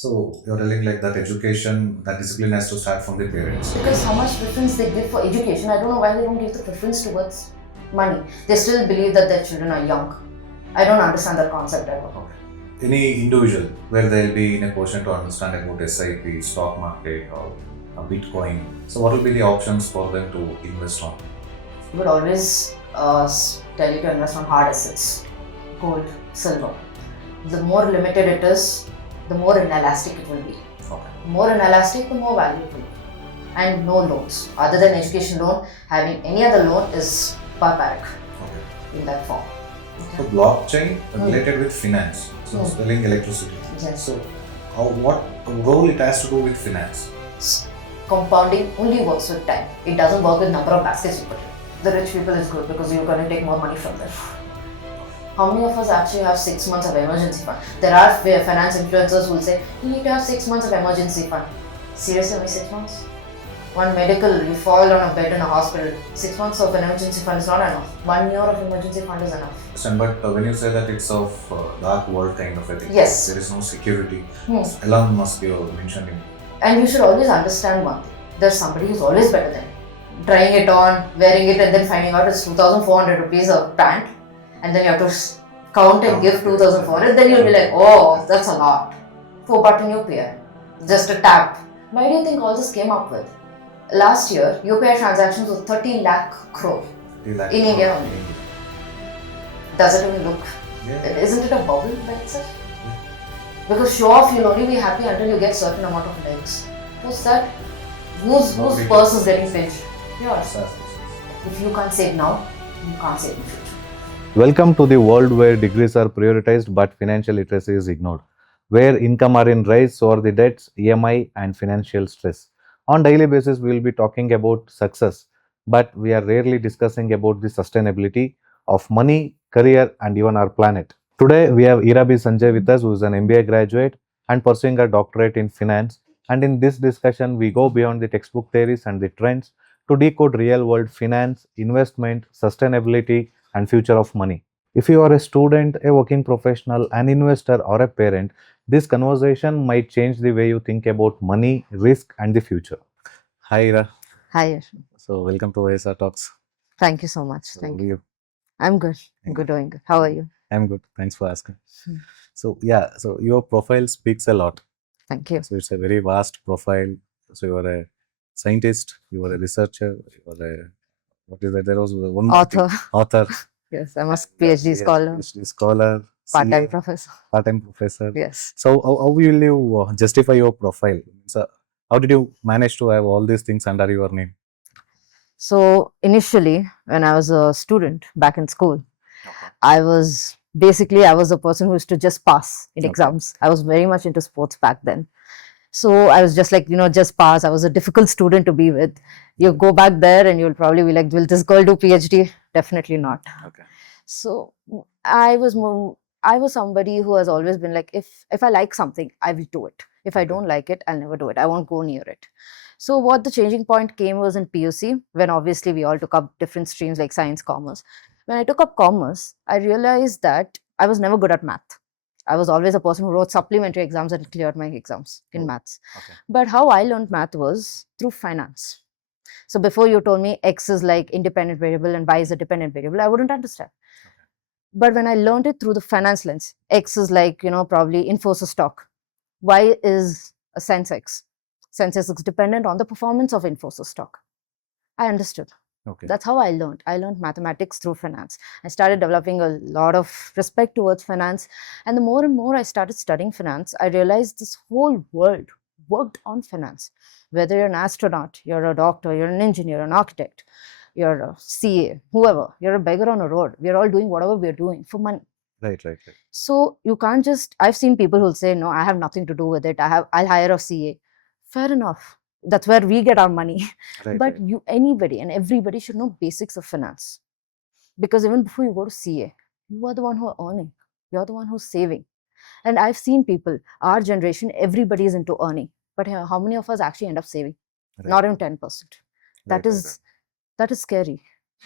So you're telling like that education, that discipline has to start from the parents. Because how much preference they give for education, I don't know why they don't give the preference towards money. They still believe that their children are young. I don't understand that concept ever. Any individual where they'll be in a position to understand about SIP, stock market, or a Bitcoin. So what will be the options for them to invest on? We would always tell you to invest on hard assets, gold, silver. The more limited it is, the more inelastic it will be. Okay. More inelastic, the more valuable. And no loans. Other than education loan, having any other loan is barbaric in that form. So blockchain related with finance. So selling electricity. Yes. So what role it has to do with finance? Compounding only works with time. It doesn't work with number of baskets you put in. The rich people is good because you're going to take more money from them. How many of us actually have 6 months of emergency fund? There are finance influencers who will say, you need to have 6 months of emergency fund. Seriously, only 6 months? One medical, you fall on a bed in a hospital, 6 months of an emergency fund is not enough. 1 year of emergency fund is enough. But when you say that it's of dark world kind of a thing, yes, there is no security, alarm must be mentioned in. And you should always understand one thing. There's somebody who's always better than you. Trying it on, wearing it and then finding out it's 2,400 rupees a pant, and then you have to count and give 2,400, then you'll be like, oh, that's a lot. 4 button UPI, just a tap. Why do you think all this came up with? Last year, UPI transactions were 30 lakh crore in India only. Does it even look? Isn't it a bubble by itself? Because show off, you'll only be happy until you get certain amount of likes. What's that? Whose purse is getting pinched? Yours. If you can't save now, you can't save in the future. Welcome to the world where degrees are prioritized but financial literacy is ignored, where income are in rise, so are the debts, EMI and financial stress. On daily basis, we will be talking about success, but we are rarely discussing about the sustainability of money, career and even our planet. Today, we have Heera B Sanjay with us, who is an MBA graduate and pursuing a doctorate in finance. And in this discussion, we go beyond the textbook theories and the trends to decode real-world finance, investment, sustainability and future of money. If you are a student, a working professional, an investor or a parent, this conversation might change the way you think about money, risk and the future. Hi Heera. Hi. So welcome to YSR Talks. Thank you so much. Thank you. I'm good. I'm good, doing good. How are you? I'm good. Thanks for asking. So your profile speaks a lot. Thank you. So it's a very vast profile. So you are a scientist, you are a researcher, you are a, what is that? There was one author. Yes, I'm a PhD scholar. PhD scholar. Part-time professor. Part-time professor. Yes. So how will you justify your profile? So how did you manage to have all these things under your name? So initially, when I was a student back in school, I was a person who used to just pass in exams. I was very much into sports back then. So I was just like, just pass. I was a difficult student to be with. You go back there and you'll probably be like, will this girl do PhD? Definitely not. Okay. So I was somebody who has always been like, if I like something, I will do it. If I don't like it, I'll never do it. I won't go near it. So what the changing point came was in PUC, when obviously we all took up different streams like science, commerce. When I took up commerce, I realized that I was never good at math. I was always a person who wrote supplementary exams and cleared my exams in maths. Okay. But how I learned math was through finance. So before you told me X is like independent variable and Y is a dependent variable, I wouldn't understand. Okay. But when I learned it through the finance lens, X is like, probably Infosys stock. Y is a Sensex. Sensex is dependent on the performance of Infosys stock. I understood. Okay. That's how I learned. I learned mathematics through finance. I started developing a lot of respect towards finance. And the more and more I started studying finance, I realized this whole world worked on finance. Whether you're an astronaut, you're a doctor, you're an engineer, an architect, you're a CA, whoever, you're a beggar on a road. We're all doing whatever we're doing for money. Right. So you can't just, I've seen people who'll say, no, I have nothing to do with it. I'll hire a CA. Fair enough. That's where we get our money. But anybody and everybody should know basics of finance. Because even before you go to CA, you are the one who are earning. You're the one who's saving. And I've seen people, our generation, everybody is into earning. But how many of us actually end up saving? Not even 10%. That is scary.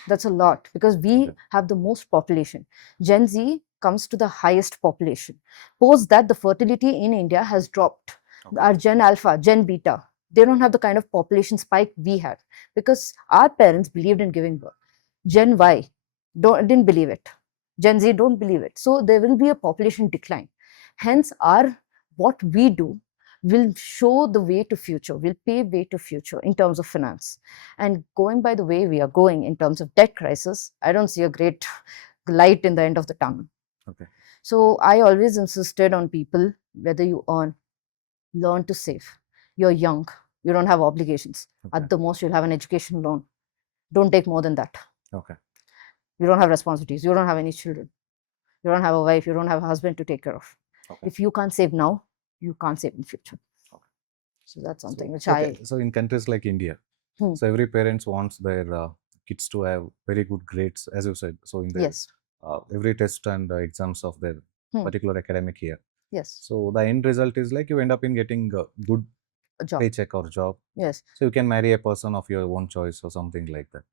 That's a lot, because we have the most population. Gen Z comes to the highest population. Post that, the fertility in India has dropped. Okay. Our Gen Alpha, Gen Beta, they don't have the kind of population spike we had because our parents believed in giving birth. Gen Y didn't believe it. Gen Z don't believe it. So there will be a population decline. Hence, what we do will show the way to future, will pave way to future in terms of finance. And going by the way we are going in terms of debt crisis, I don't see a great light in the end of the tunnel. Okay. So I always insisted on people, whether you earn, learn to save. You're young, you don't have obligations. Okay. At the most, you'll have an education loan. Don't take more than that. Okay. You don't have responsibilities, you don't have any children, you don't have a wife, you don't have a husband to take care of. Okay. If you can't save now, you can't save in future. Okay. So that's something which So in countries like India, Hmm. so every parents wants their kids to have very good grades, as you said. So in the Yes, every test and exams of their Hmm. particular academic year. yes, So the end result is like you end up in getting a good a job. paycheck or job. Yes, So you can marry a person of your own choice or something like that.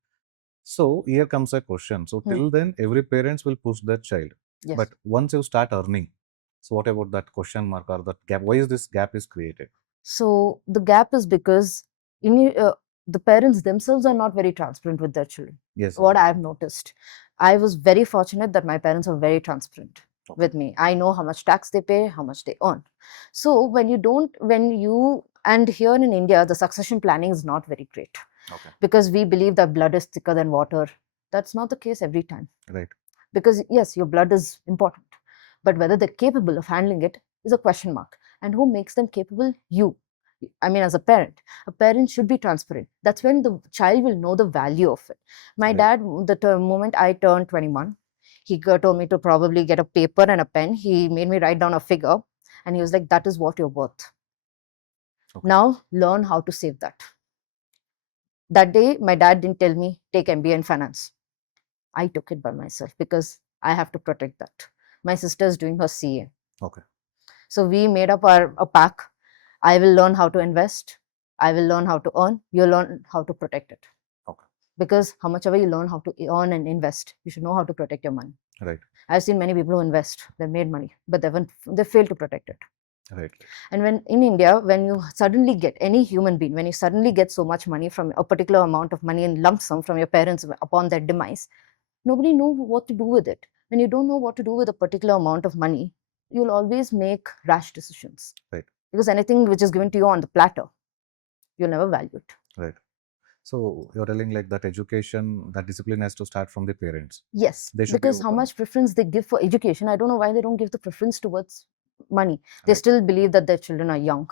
So here comes a question. So till then, every parents will push their child. yes. But once you start earning, so what about that question mark or that gap? Why is this gap is created? So the gap is because the parents themselves are not very transparent with their children. Yes. What I've noticed, I was very fortunate that my parents are very transparent Okay. with me. I know how much tax they pay, how much they earn. So and here in India, the succession planning is not very great. Okay. Because we believe that blood is thicker than water. That's not the case every time. Right. Because yes, your blood is important, but whether they're capable of handling it is a question mark. And who makes them capable? You. I mean, as a parent should be transparent. That's when the child will know the value of it. My Right. dad, the moment I turned 21, he told me to probably get a paper and a pen. He made me write down a figure, and he was like, "That is what you're worth. Okay. Now learn how to save that." That day, my dad didn't tell me, take MBA in finance. I took it by myself because I have to protect that. My sister is doing her CA. Okay. So we made up a pack. I will learn how to invest. I will learn how to earn. You learn how to protect it. Okay. Because how much ever you learn how to earn and invest, you should know how to protect your money. Right. I've seen many people who invest, they made money, but they fail to protect it. Right. And when in India, when you suddenly get any human being, when you suddenly get so much money from a particular amount of money in lump sum from your parents upon their demise, nobody knows what to do with it. When you don't know what to do with a particular amount of money, you'll always make rash decisions. Right. Because anything which is given to you on the platter, you'll never value it. Right. So you're telling like that education, that discipline has to start from the parents. Yes, They should be because how open. much preference they give for education, I don't know why they don't give the preference towards money. They Right. still believe that their children are young.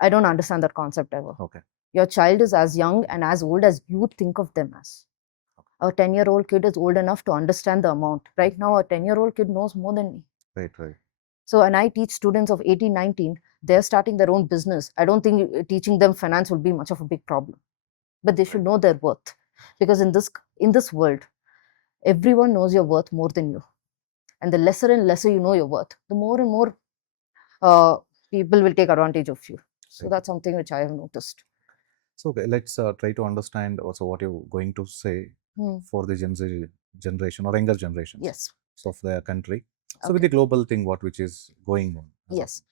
I don't understand that concept ever. Okay. Your child is as young and as old as you think of them as. A 10-year-old kid is old enough to understand the amount. Right now, a 10-year-old kid knows more than me. Right. Right. So, and I teach students of 18, 19, they're starting their own business. I don't think teaching them finance will be much of a big problem. But they should know their worth. Because in this world, everyone knows your worth more than you. And the lesser and lesser you know your worth, the more and more people will take advantage of you. So Right. that's something which I have noticed. So okay, let's try to understand also what you're going to say for the Gen Z generation or younger generations Yes. of the country. So with the global thing, which is going on. Yes.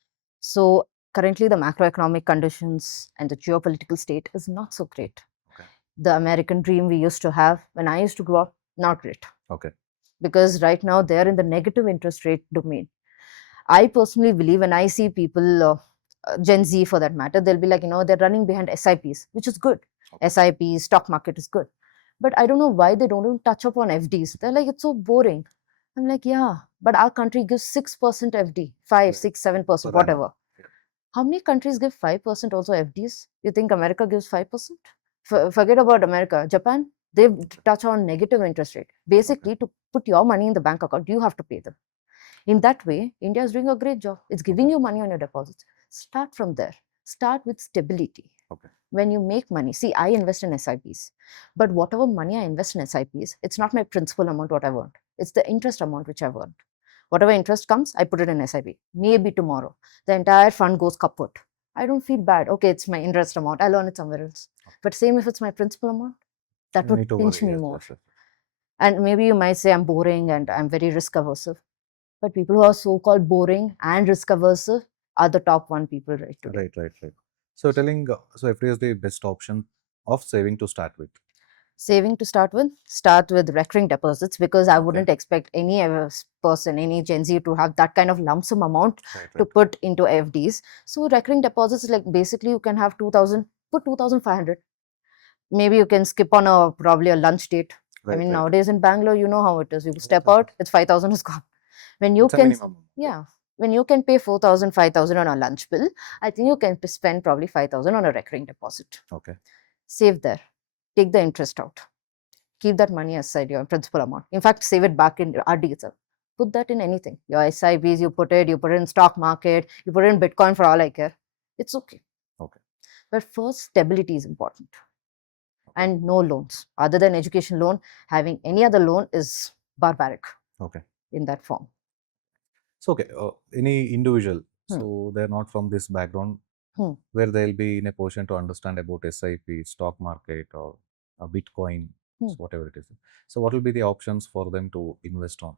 So currently the macroeconomic conditions and the geopolitical state is not so great. Okay. The American dream we used to have when I used to grow up, not great. Okay. Because right now they're in the negative interest rate domain. I personally believe when I see people, Gen Z for that matter, they'll be like, they're running behind SIPs, which is good. Okay. SIPs, stock market is good. But I don't know why they don't touch up on FDs. They're like, it's so boring. I'm like, yeah, but our country gives 6% FD, 5, Right. 6, 7%, Per annum. whatever. Yeah. How many countries give 5% also FDs? You think America gives 5%? Forget about America. Japan, they touch on negative interest rate. Basically, to put your money in the bank account, you have to pay them. In that way, India is doing a great job. It's giving you money on your deposits. Start from there. Start with stability. Okay. When you make money, see, I invest in SIPs, but whatever money I invest in SIPs, it's not my principal amount what I've earned. It's the interest amount which I've earned. Whatever interest comes, I put it in SIP. Maybe tomorrow, the entire fund goes kaput. I don't feel bad. Okay, it's my interest amount. I'll earn it somewhere else. Okay. But same if it's my principal amount, that You would need to pinch worry, me yes, more. yes, yes. And maybe you might say I'm boring and I'm very risk aversive. But people who are so-called boring and risk aversive are the top one people right today. Right. So telling, so FD is the best option of saving to start with. Saving to start with recurring deposits, because I Okay. wouldn't expect any person, any Gen Z to have that kind of lump sum amount Right. to put into FDs. So recurring deposits is like basically you can have 2000, put 2500. Maybe you can skip on a probably a lunch date. I mean, nowadays in Bangalore, you know how it is. You step out, it's 5,000 is gone. When you It's a can, minimum. yeah, when you can pay 4,000, 5,000 on a lunch bill, I think you can spend probably 5,000 on a recurring deposit. Okay. Save there, take the interest out, keep that money aside, your principal amount. In fact, save it back in RD itself. Put that in anything. Your SIBs, you put it in stock market, you put it in Bitcoin for all I care. It's okay. Okay. But first, stability is important. And no loans. Other than education loan, having any other loan is barbaric. Okay. In that form. So, okay, any individual, so they're not from this background, where they'll be in a position to understand about SIP, stock market, or Bitcoin, so whatever it is. So, what will be the options for them to invest on?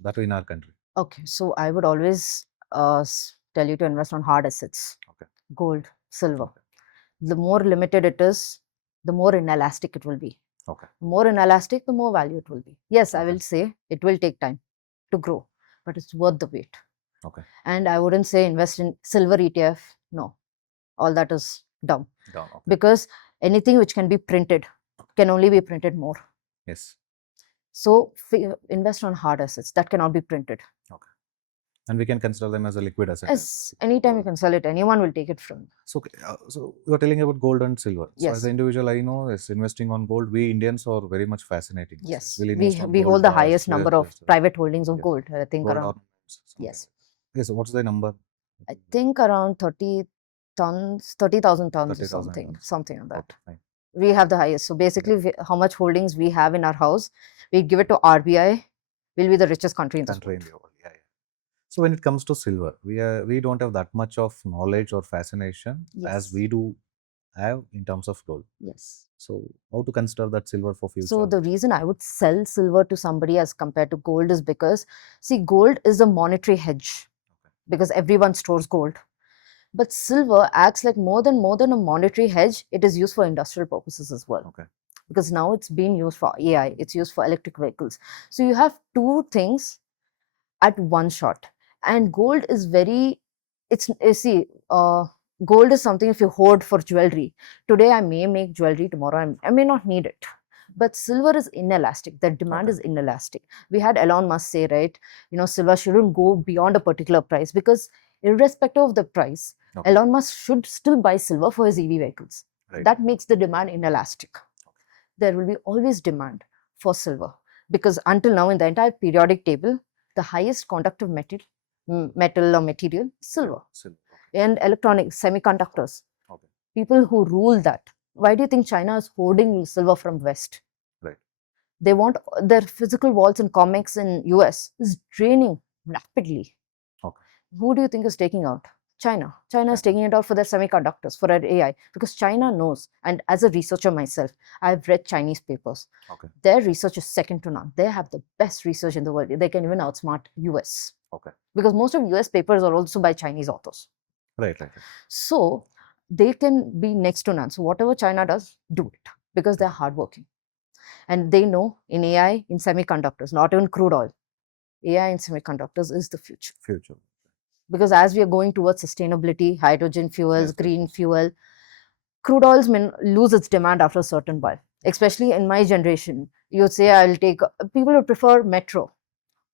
That in our country. Okay, so I would always tell you to invest on hard assets. Okay. Gold, silver. Okay. The more limited it is, the more inelastic it will be. Okay. The more inelastic, the more value it will be. Yes, I Okay. will say it will take time to grow, but it's worth the wait. Okay. And I wouldn't say invest in silver ETF. No, all that is dumb. Down. Okay. Because anything which can be printed can only be printed more. Yes. So invest on hard assets that cannot be printed. Okay. And we can consider them as a liquid asset. Yes, anytime you can sell it, anyone will take it from you. So, okay, so you're telling about gold and silver. So, Yes. as an individual, I know is investing on gold. We Indians are very much fascinating. Yes, We'll invest on we gold hold the bars, highest number of yes. private holdings of Yes. gold. I think Gold around, ornaments, something yes, like that. Yes. What's the number? I think around 30,000 tons or 30,000 something, tons. something like that. Okay, fine. We have the highest. So basically, how much holdings we have in our house, we give it to RBI. We'll be the richest country in the world. Yeah. So when it comes to silver, we don't have that much of knowledge or fascination as Yes. we do have in terms of gold. Yes. So how to consider that silver for future? So the reason I would sell silver to somebody as compared to gold is because, see, gold is a monetary hedge because everyone stores gold. But silver acts like more than a monetary hedge. It is used for industrial purposes as well. Okay. Because now it's being used for AI, it's used for electric vehicles. So you have two things at one shot. And gold is very, it's, you see, gold is something if you hoard for jewelry. Today I may make jewelry, tomorrow I may not need it. But silver is inelastic. The demand is inelastic. We had Elon Musk say, right, silver shouldn't go beyond a particular price because irrespective of the price, Elon Musk should still buy silver for his EV vehicles. Right. That makes the demand inelastic. There will be always demand for silver because until now in the entire periodic table, the highest conductive metal or material, silver. And electronics, semiconductors. Okay. People who rule that. Why do you think China is hoarding silver from West? Right. They want their physical walls and comics in US is draining rapidly. Okay. Who do you think is taking out? China. China is taking it out for their semiconductors, for their AI, because China knows, and as a researcher myself, I've read Chinese papers. Okay. Their research is second to none. They have the best research in the world. They can even outsmart US. Okay. Because most of US papers are also by Chinese authors. Right. So they can be next to none. So whatever China does, do it because they're hardworking. And they know in AI, in semiconductors, not even crude oil, AI in semiconductors is the future. Because as we are going towards sustainability, hydrogen fuels, green fuel, crude oils may lose its demand after a certain while. Especially in my generation, you'd say people would prefer metro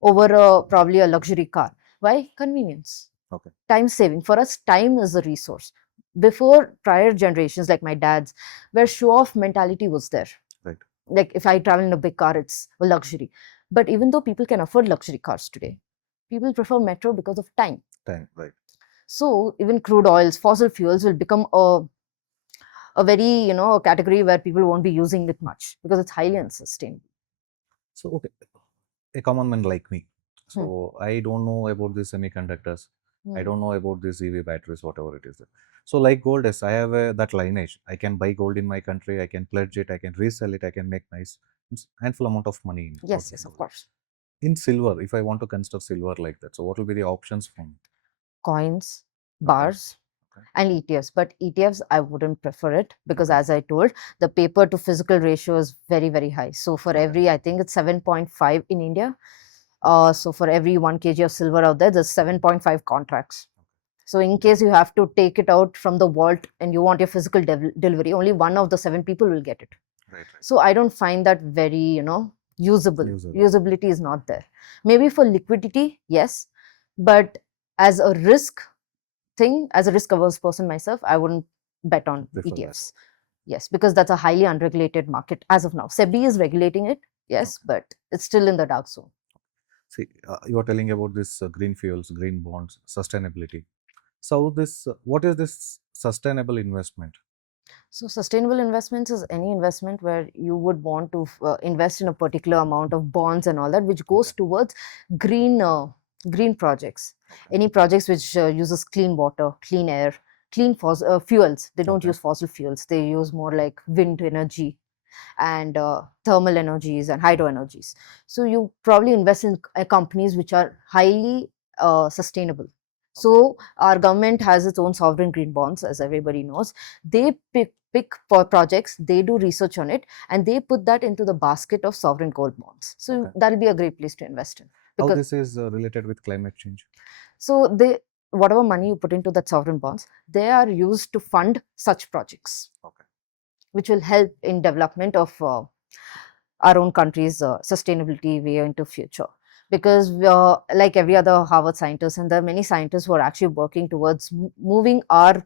over probably a luxury car. Why? Convenience. Okay. Time saving. For us, time is a resource. Before, prior generations like my dad's, where show-off mentality was there. Right. Like if I travel in a big car, it's a luxury. But even though people can afford luxury cars today, people prefer metro because of time. Right. So even crude oils, fossil fuels will become a very, a category where people won't be using it much because it's highly unsustainable. So, okay, a common man like me. So, I don't know about the semiconductors. I don't know about these EV batteries, whatever it is. So, like gold, yes, I have that lineage. I can buy gold in my country. I can pledge it. I can resell it. I can make nice handful amount of money. Yes, of course. In silver, if I want to consider silver like that, so what will be the options for me? Coins, bars Okay. and ETFs. But ETFs, I wouldn't prefer it because, Okay. as I told, the paper to physical ratio is very, very high. So for Okay. every, I think it's 7.5 in India. So for every 1 kg of silver out there, there's 7.5 contracts. So in case you have to take it out from the vault and you want your physical delivery, only one of the 7 people will get it. Right. So I don't find that very, usable. Usable. Usability is not there. Maybe for liquidity, yes, but as a risk thing, as a risk averse person myself, I wouldn't bet on Prefer that. ETFs. Yes, because that's a highly unregulated market as of now. SEBI is regulating it, yes, but it's still in the dark zone. See, you are telling about this green fuels, green bonds, sustainability. So what is this sustainable investment? So sustainable investments is any investment where you would want to invest in a particular amount of bonds and all that, which goes Okay. towards green projects. Okay. Any projects which uses clean water, clean air, clean fuels. They don't Okay. use fossil fuels. They use more like wind energy and thermal energies and hydro energies. So you probably invest in companies which are highly sustainable. So our government has its own sovereign green bonds, as everybody knows. They pick projects, they do research on it, and they put that into the basket of sovereign gold bonds. So Okay. that'll be a great place to invest in. How Because this is related with climate change? so whatever money you put into that sovereign bonds, they are used to fund such projects. Okay. Which will help in development of our own country's sustainability way into future. Because like every other Harvard scientist, and there are many scientists who are actually working towards moving our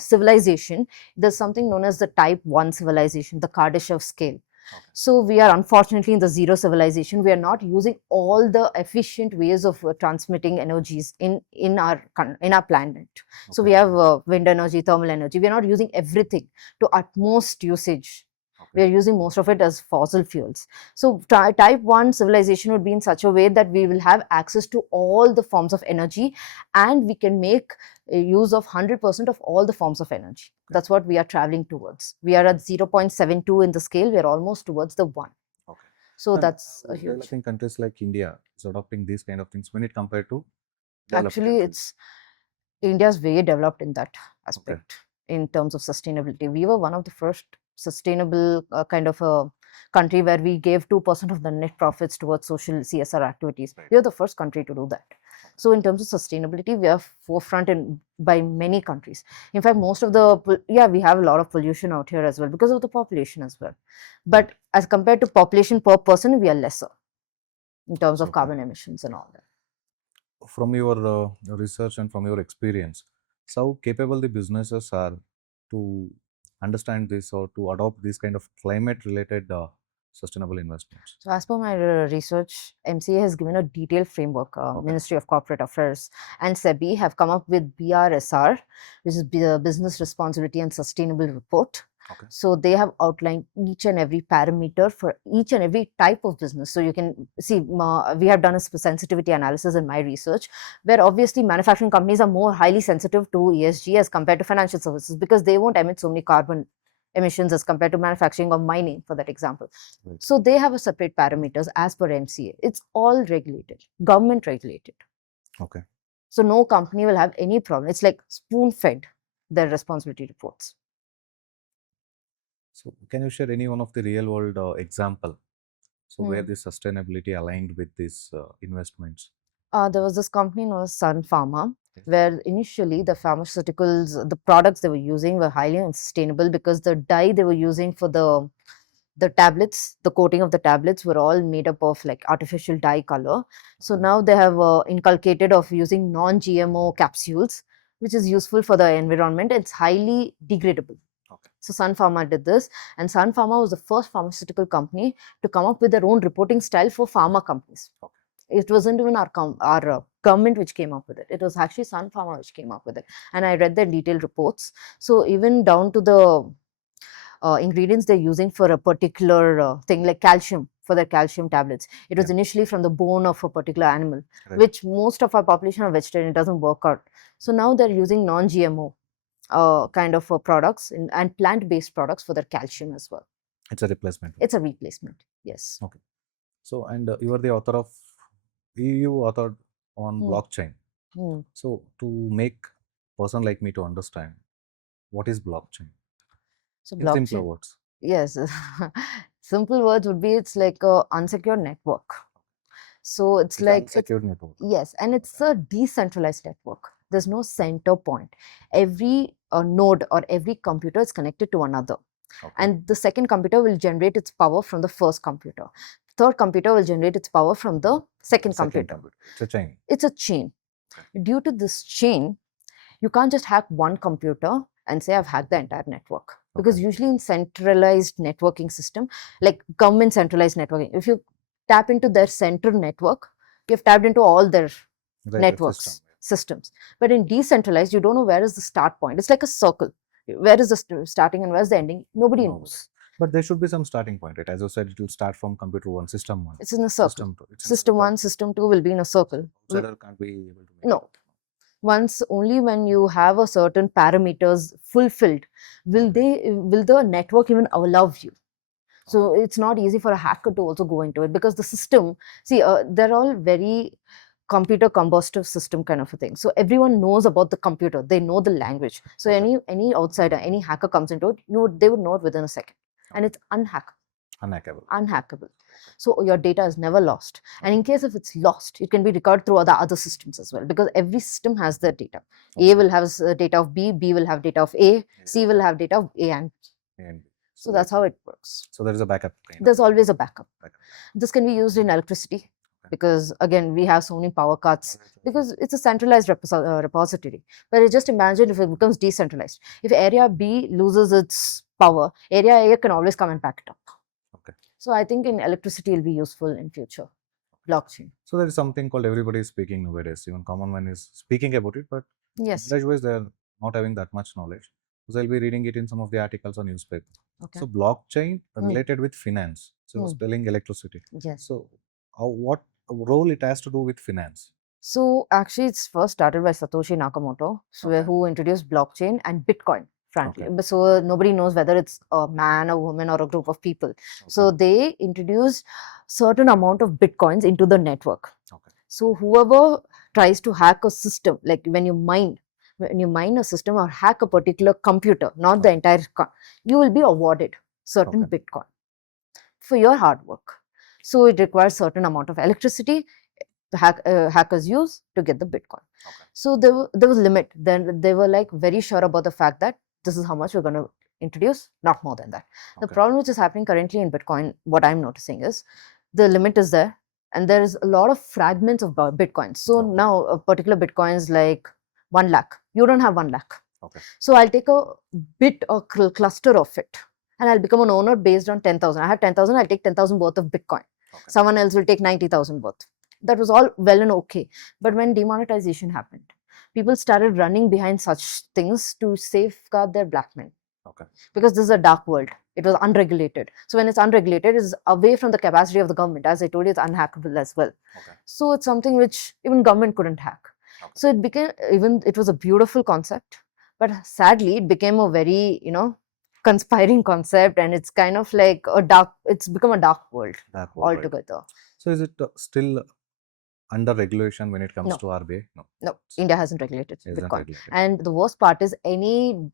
civilization. There's something known as the Type 1 civilization, the Kardashev scale. Okay. So we are unfortunately in the zero civilization. We are not using all the efficient ways of transmitting energies in our planet. So we have wind energy, thermal energy. We are not using everything to utmost usage. We are using most of it as fossil fuels. So type 1 civilization would be in such a way that we will have access to all the forms of energy, and we can make use of 100% of all the forms of energy. That's what we are traveling towards. We are at 0.72 in the scale. We are almost towards the 1. Okay. So And that's a huge. developing countries like India is adopting these kind of things when it compared to Actually, it's India's very developed in that aspect in terms of sustainability. We were one of the first sustainable kind of a country where we gave 2% of the net profits towards social CSR activities. Right. We are the first country to do that. So in terms of sustainability, we are forefront by many countries. In fact, most of we have a lot of pollution out here as well because of the population as well. But as compared to population per person, we are lesser in terms of carbon emissions and all that. From your research and from your experience, how capable the businesses are to understand this or to adopt these kind of climate related sustainable investments? So as per my research, MCA has given a detailed framework. Ministry of Corporate Affairs and SEBI have come up with BRSR, which is Business Responsibility and Sustainable Report. Okay. So they have outlined each and every parameter for each and every type of business. So you can see, we have done a sensitivity analysis in my research, where obviously manufacturing companies are more highly sensitive to ESG as compared to financial services, because they won't emit so many carbon emissions as compared to manufacturing or mining, for that example. Right. So they have a separate parameters as per MCA. It's all regulated, government regulated. Okay. So no company will have any problem. It's like spoon fed their responsibility reports. So can you share any one of the real world example? So where the sustainability aligned with these investments? There was this company known as Sun Pharma, where initially the pharmaceuticals, the products they were using were highly unsustainable because the dye they were using for the tablets, the coating of the tablets were all made up of like artificial dye color. So now they have inculcated of using non-GMO capsules, which is useful for the environment. It's highly degradable. Okay. So Sun Pharma did this, and Sun Pharma was the first pharmaceutical company to come up with their own reporting style for pharma companies. Okay. It wasn't even our government which came up with it. It was actually Sun Pharma which came up with it. And I read their detailed reports. So even down to the ingredients they're using for a particular thing like calcium, for their calcium tablets. It was initially from the bone of a particular animal, which most of our population are vegetarian. It doesn't work out. So now they're using non-GMO kind of products and plant-based products for their calcium as well. It's a replacement. It's a replacement, yes. Okay. So, and you are the author of, you authored on blockchain. So to make person like me to understand what is blockchain So in simpler blockchain, words. yes, simple words would be it's like a unsecured network. So it's like it's unsecured network. yes, and it's a decentralized network. There's no center point. Every node or every computer is connected to another, Okay. and the second computer will generate its power from the first computer. Third computer will generate its power from the second computer. It's a chain. It's a chain. Due to this chain, you can't just hack one computer and say I've hacked the entire network, because Okay. usually in centralized networking system, like government centralized networking, if you tap into their center network, you've tapped into all their Right, networks system. systems. But in decentralized, you don't know where is the start point. It's like a circle. Where is the starting and where's the ending? Nobody Nobody. knows. But there should be some starting point, right? As you said, it will start from computer one, system one. It's in a circle. System two. It's in a System circle. 1, system 2 will be in a circle. Outsider can't be able to make No. it. Once only when you have a certain parameters fulfilled will the network even allow you. So it's not easy for a hacker to also go into it, because the system, see, they're all very computer combustive system kind of a thing. So everyone knows about the computer, they know the language. So Okay. any outsider, any hacker comes into it, they would know it within a second, and it's Unhackable. unhackable. So your data is never lost, and in case if it's lost, it can be recovered through other systems as well, because every system has their data. A will have data of B will have data of A, C will have data of A and B. And So that's how it works. so there is a backup. There's always a backup. Backup. This can be used in electricity, because again we have so many power cuts, because it's a centralized repository. But just imagine if it becomes decentralized. If area B loses its power, area A can always come and back it up. Okay. So I think in electricity will be useful in future. Blockchain. So there is something called everybody is speaking nowadays. Even common man is speaking about it, but Yes. knowledge-wise they are not having that much knowledge. So they'll be reading it in some of the articles on newspaper. Okay. So blockchain related with finance. So I was Hmm. telling electricity. Yes. So what role it has to do with finance? So actually, it's first started by Satoshi Nakamoto, Okay. who introduced blockchain and Bitcoin. Frankly, but so nobody knows whether it's a man, a woman, or a group of people. So they introduced certain amount of bitcoins into the network. Okay. So whoever tries to hack a system, like when you mine a system or hack a particular computer, not the entire, you will be awarded certain bitcoin for your hard work. So it requires certain amount of electricity hackers use to get the bitcoin. So there was limit. Then they were like very sure about the fact that this is how much we're going to introduce, not more than that. The problem which is happening currently in Bitcoin, what I'm noticing is the limit is there, and there is a lot of fragments of Bitcoin. So now a particular Bitcoin is like 1 lakh. You don't have 1 lakh. So I'll take a bit or cluster of it, and I'll become an owner based on 10,000. I have 10,000, I'll take 10,000 worth of Bitcoin. Someone else will take 90,000 worth. That was all well and okay. But when demonetization happened, people started running behind such things to safeguard their black men. Because this is a dark world. It was unregulated. So when it's unregulated, it's away from the capacity of the government. As I told you, it's unhackable as well. So it's something which even government couldn't hack. So it became, it was a beautiful concept, but sadly it became a very, conspiring concept, and it's kind of like it's become a dark world altogether. Right. So is it still under regulation when it comes to RBI? No, India hasn't regulated Bitcoin. And the worst part is any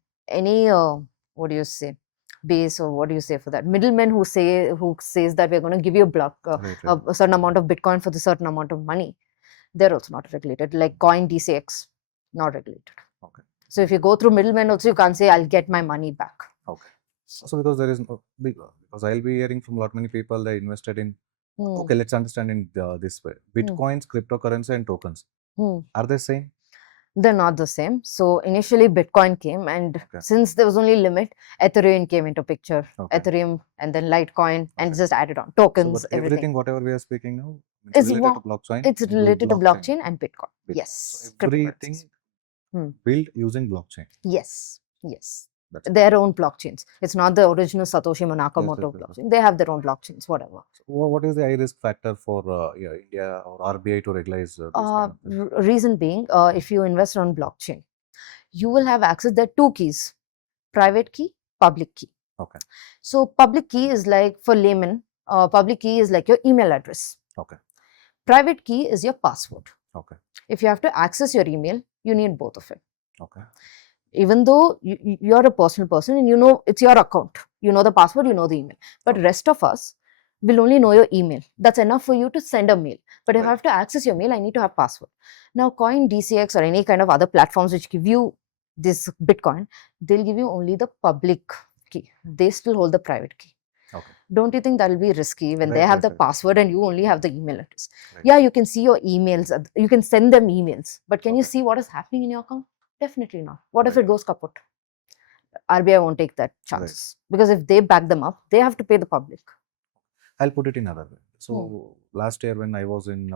what do you say, base, or what do you say for that, middlemen who says that we're going to give you a certain amount of Bitcoin for the certain amount of money, they're also not regulated. Like Coin DCX, not regulated. So if you go through middlemen also, you can't say I'll get my money back. So because there is because I'll be hearing from a lot many people they invested in. Let's understand in this way: Bitcoins, cryptocurrency, and tokens. Are they same? They're not the same. So initially Bitcoin came, and since there was only limit, Ethereum came into picture. Ethereum, and then Litecoin, and just added on tokens. So, everything whatever we are speaking now is related to blockchain. It's related to blockchain and Bitcoin. Yes. So everything built using blockchain. Yes. Their own blockchains. It's not the original Satoshi Nakamoto blockchain. They have their own blockchains, whatever. So what is the high risk factor for India or RBI to regularize this kind of reason being, if you invest on blockchain, you will have access. There are two keys: private key, public key. So public key is like, for layman, public key is like your email address. Private key is your password. If you have to access your email, you need both of it. Okay. Even though you're a personal person and you know it's your account, you know the password, you know the email, but Okay. rest of us will only know your email. That's enough for you to send a mail. But if I Right. have to access your mail, I need to have password. Now Coin, DCX, or any kind of other platforms which give you this Bitcoin, they'll give you only the public key. They still hold the private key. Okay. Don't you think that'll be risky when they Right, have right, the right. password and you only have the email address? Right. Yeah, you can see your emails, you can send them emails, but can you Okay. see what is happening in your account? Definitely not. What if Right. it goes kaput? RBI won't take that chances because if they back them up, they have to pay the public. I'll put it in another way. So last year when I was in,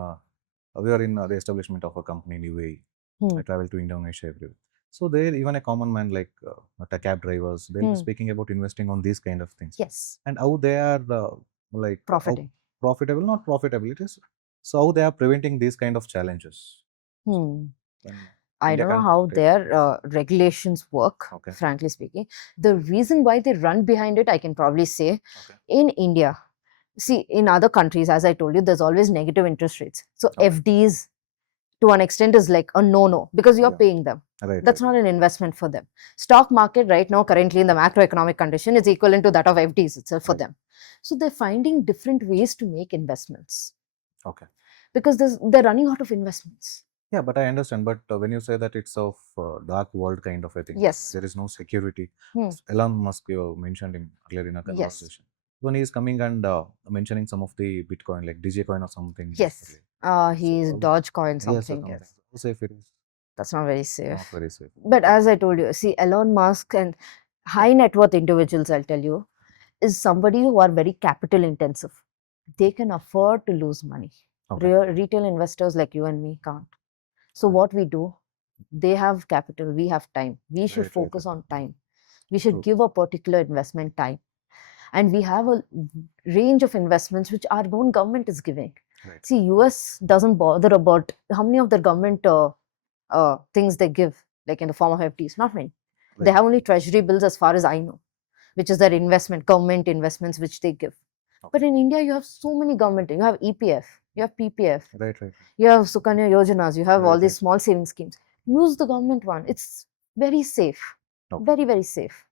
we were in the establishment of a company in UAE. I traveled to Indonesia everywhere. So there, even a common man like the cab drivers, they'll be speaking about investing on these kind of things. Yes, And how they are like how profiting. profitable, not profitable. It is so how they are preventing these kind of challenges. When I India don't know can't how take their this. regulations work, Okay. frankly speaking. The reason why they run behind it, I can probably say, Okay. in India, see, in other countries, as I told you, there's always negative interest rates. So Okay. FDs, to an extent, is like a no-no because you're Yeah. paying them. Right. That's not an investment for them. Stock market right now, currently in the macroeconomic condition, is equivalent to that of FDs itself for Right. them. So they're finding different ways to make investments Okay. because they're running out of investments. Yeah, but I understand. But when you say that it's of dark world kind of a thing, Yes. there is no security. Hmm. Elon Musk, you mentioned in earlier in a Yes. conversation. When he is coming and mentioning some of the Bitcoin, like Coin or something. Yes. earlier. He's So, Dogecoin yes, something. something. Yes. How safe it is? That's not very safe. Not very safe. But as I told you, see, Elon Musk and high net worth individuals, I'll tell you, is somebody who are very capital intensive. They can afford to lose money. Okay. Retail investors like you and me can't. So what we do, they have capital, we have time. We should Right, focus right. on time. We should True. give a particular investment time. And we have a range of investments which our own government is giving. Right. See, US doesn't bother about how many of their government things they give, like in the form of FDs. Not many. They Right. have only treasury bills, as far as I know, which is their investment, government investments which they give. But in India, you have so many government. You have EPF, you have PPF, Right, right. you have Sukanya Yojanas, you have all Right, these right. small saving schemes. Use the government one. It's very safe, Okay. very, very safe.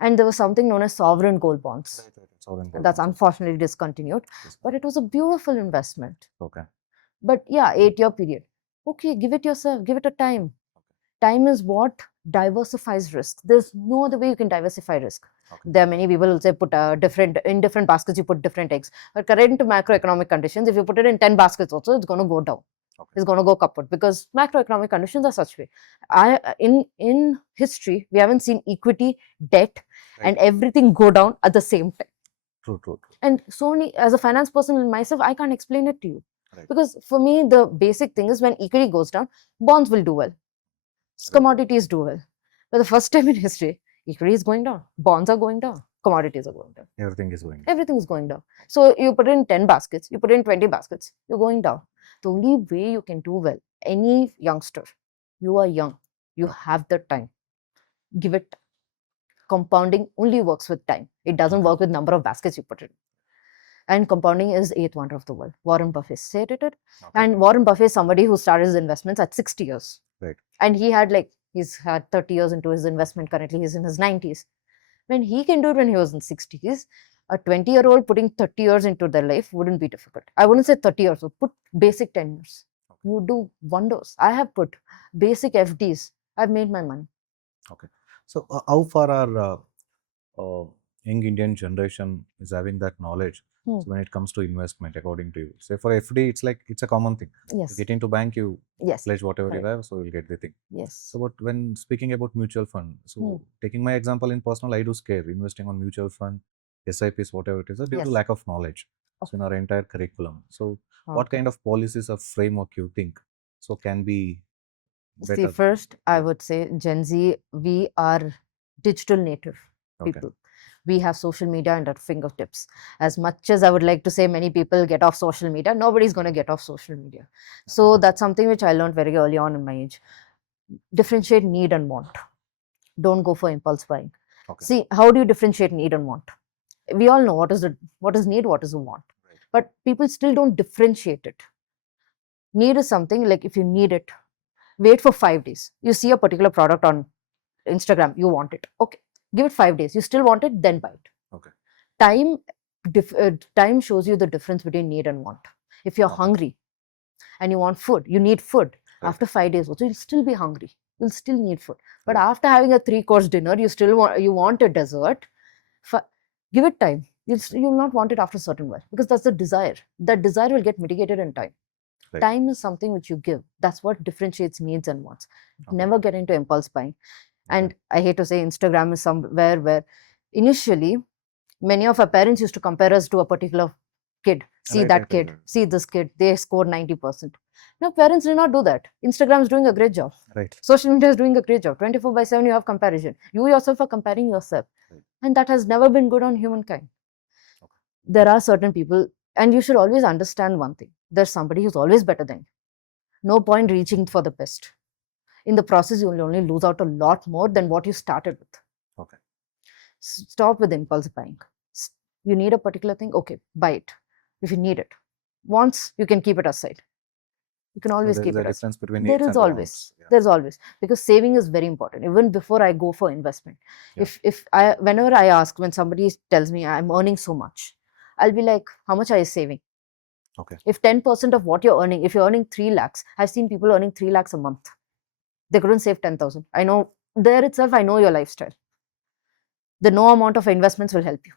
And there was something known as sovereign gold bonds. Right, right. Sovereign gold That's bonds. unfortunately discontinued, but it was a beautiful investment. Okay. But yeah, 8-year period. Okay, give it yourself, give it a time. Time is what diversifies risk. There's no other way you can diversify risk. Okay. There are many people who say put in different baskets you put different eggs. But current macroeconomic conditions, if you put it in 10 baskets also, it's going to go down. Okay. It's going to go kaput because macroeconomic conditions are such way. In history, we haven't seen equity, debt, and everything go down at the same time. True, true, true. And so many, as a finance person myself, I can't explain it to you. Right. Because for me, the basic thing is when equity goes down, bonds will do well. Commodities do well. For the first time in history, equity is going down, bonds are going down, commodities are going down. Everything is going. Everything is going down. So you put in 10 baskets, you put in 20 baskets, you're going down. The only way you can do well, any youngster, you are young, you have the time, give it. Compounding only works with time. It doesn't work with number of baskets you put in. And compounding is eighth wonder of the world. Warren Buffett said it. And Warren Buffett is somebody who started his investments at 60 years. Right. And he's had 30 years into his investment. Currently, he's in his 90s. When he can do it when he was in 60s, a 20-year-old putting 30 years into their life wouldn't be difficult. I wouldn't say 30 years, but put basic 10 years. You do wonders. I have put basic FDs. I've made my money. Okay. So how far our young Indian generation is having that knowledge so when it comes to investment, according to you? Say for FD, it's a common thing. Yes. You get into bank, you Yes. pledge whatever you Correct. have, so you'll get the thing. Yes. So, but when speaking about mutual fund, so taking my example in personal, I do scare investing on mutual fund, SIPs, whatever it is, due to lack of knowledge. So in our entire curriculum. So, what kind of policies or framework you think so can be better? See, first, I would say Gen Z, we are digital native people. We have social media at our fingertips. As much as I would like to say many people get off social media, nobody's going to get off social media. So that's something which I learned very early on in my age. Differentiate need and want. Don't go for impulse buying. See, how do you differentiate need and want? We all know what is need, what is a want. But people still don't differentiate it. Need is something like if you need it, Wait for 5 days. You see a particular product on Instagram, you want it. Okay, give it 5 days. You still want it, then buy it. Okay. Time shows you the difference between need and want. If you're hungry and you want food, you need food. Right. After 5 days also, you'll still be hungry. You'll still need food. But after having a 3-course dinner, you want a dessert. Give it time. You'll not want it after a certain while, because that's the desire. That desire will get mitigated in time. Right. Time is something which you give. That's what differentiates needs and wants. Okay. Never get into impulse buying. And I hate to say, Instagram is somewhere where initially many of our parents used to compare us to a particular kid. See that kid, see this kid, they scored 90%. Now parents do not do that. Instagram is doing a great job. Right. Social media is doing a great job. 24/7 you have comparison. You yourself are comparing yourself. Right. And that has never been good on humankind. Okay. There are certain people, and you should always understand one thing. There's somebody who's always better than you. No point reaching for the best. In the process, you will only lose out a lot more than what you started with. Okay. Stop with impulse buying. You need a particular thing, okay, buy it. If you need it. Wants, you can keep it aside. You can always keep it aside. There is always. There's always. Because saving is very important. Even before I go for investment. Yeah. Whenever I ask, when somebody tells me I'm earning so much, I'll be like, how much are you saving? Okay. If 10% of what you're earning, if you're earning 3 lakhs, I've seen people earning 3 lakhs a month. They couldn't save 10,000. I know there itself, I know your lifestyle. The no amount of investments will help you.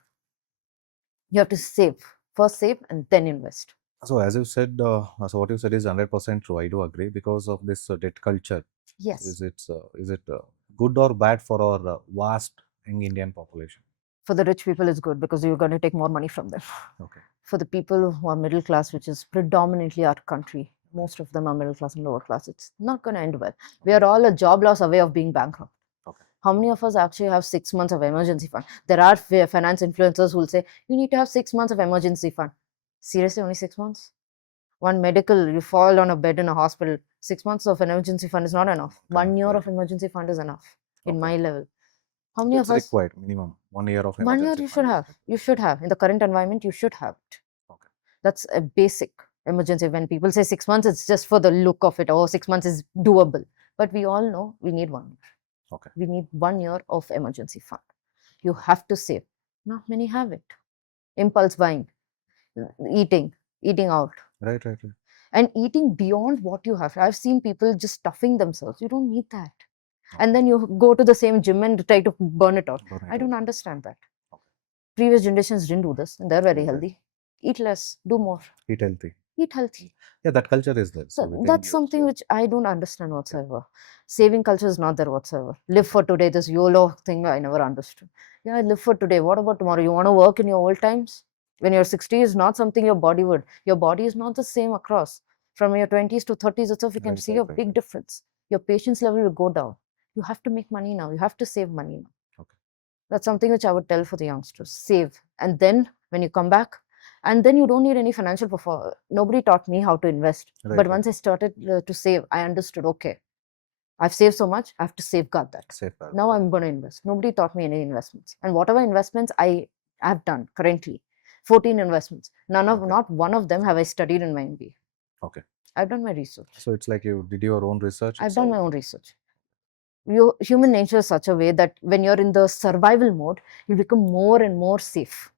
You have to save. First save and then invest. So as you said, so what you said is 100% true. I do agree, because of this debt culture. Yes. Is it good or bad for our vast Indian population? For the rich people, it's good, because you're going to take more money from them. Okay. For the people who are middle class, which is predominantly our country, most of them are middle class and lower class, it's not going to end well. We are all a job loss away of being bankrupt. Okay. How many of us actually have 6 months of emergency fund? There are finance influencers who will say, you need to have 6 months of emergency fund. Seriously, only 6 months? One medical, you fall on a bed in a hospital, 6 months of an emergency fund is not enough. 1 year of emergency fund is enough in my level. How many of us? It's required minimum 1 year of emergency 1 year you should have. You should have. In the current environment, you should have it. Okay. That's a basic emergency. When people say 6 months, it's just for the look of it. Oh, 6 months is doable. But we all know we need 1 year. Okay. We need 1 year of emergency fund. You have to save. Not many have it. Impulse buying, eating out. Right. And eating beyond what you have. I've seen people just stuffing themselves. You don't need that. Okay. And then you go to the same gym and try to burn it out. I don't understand that. Okay. Previous generations didn't do this, and they're very healthy. Eat less, do more. Eat healthy. Eat healthy. Yeah, that culture is there. So that's something which I don't understand whatsoever. Saving culture is not there whatsoever. Live for today, this YOLO thing I never understood. Yeah, I live for today. What about tomorrow? You want to work in your old times? When you're 60 is not something your body would. Your body is not the same across. From your 20s to 30s itself, you can see a big difference. Your patience level will go down. You have to make money now. You have to save money now. Okay. That's something which I would tell for the youngsters. Save. And then when you come back, and then you don't need any financial performance. Nobody taught me how to invest. But once I started to save, I understood, okay, I've saved so much, I have to safeguard that. Now I'm going to invest. Nobody taught me any investments. And whatever investments I have done currently, 14 investments, not one of them have I studied in my MBA. Okay. I've done my research. So it's like you did your own research? I've done my own research. Human nature is such a way that when you're in the survival mode, you become more and more safe.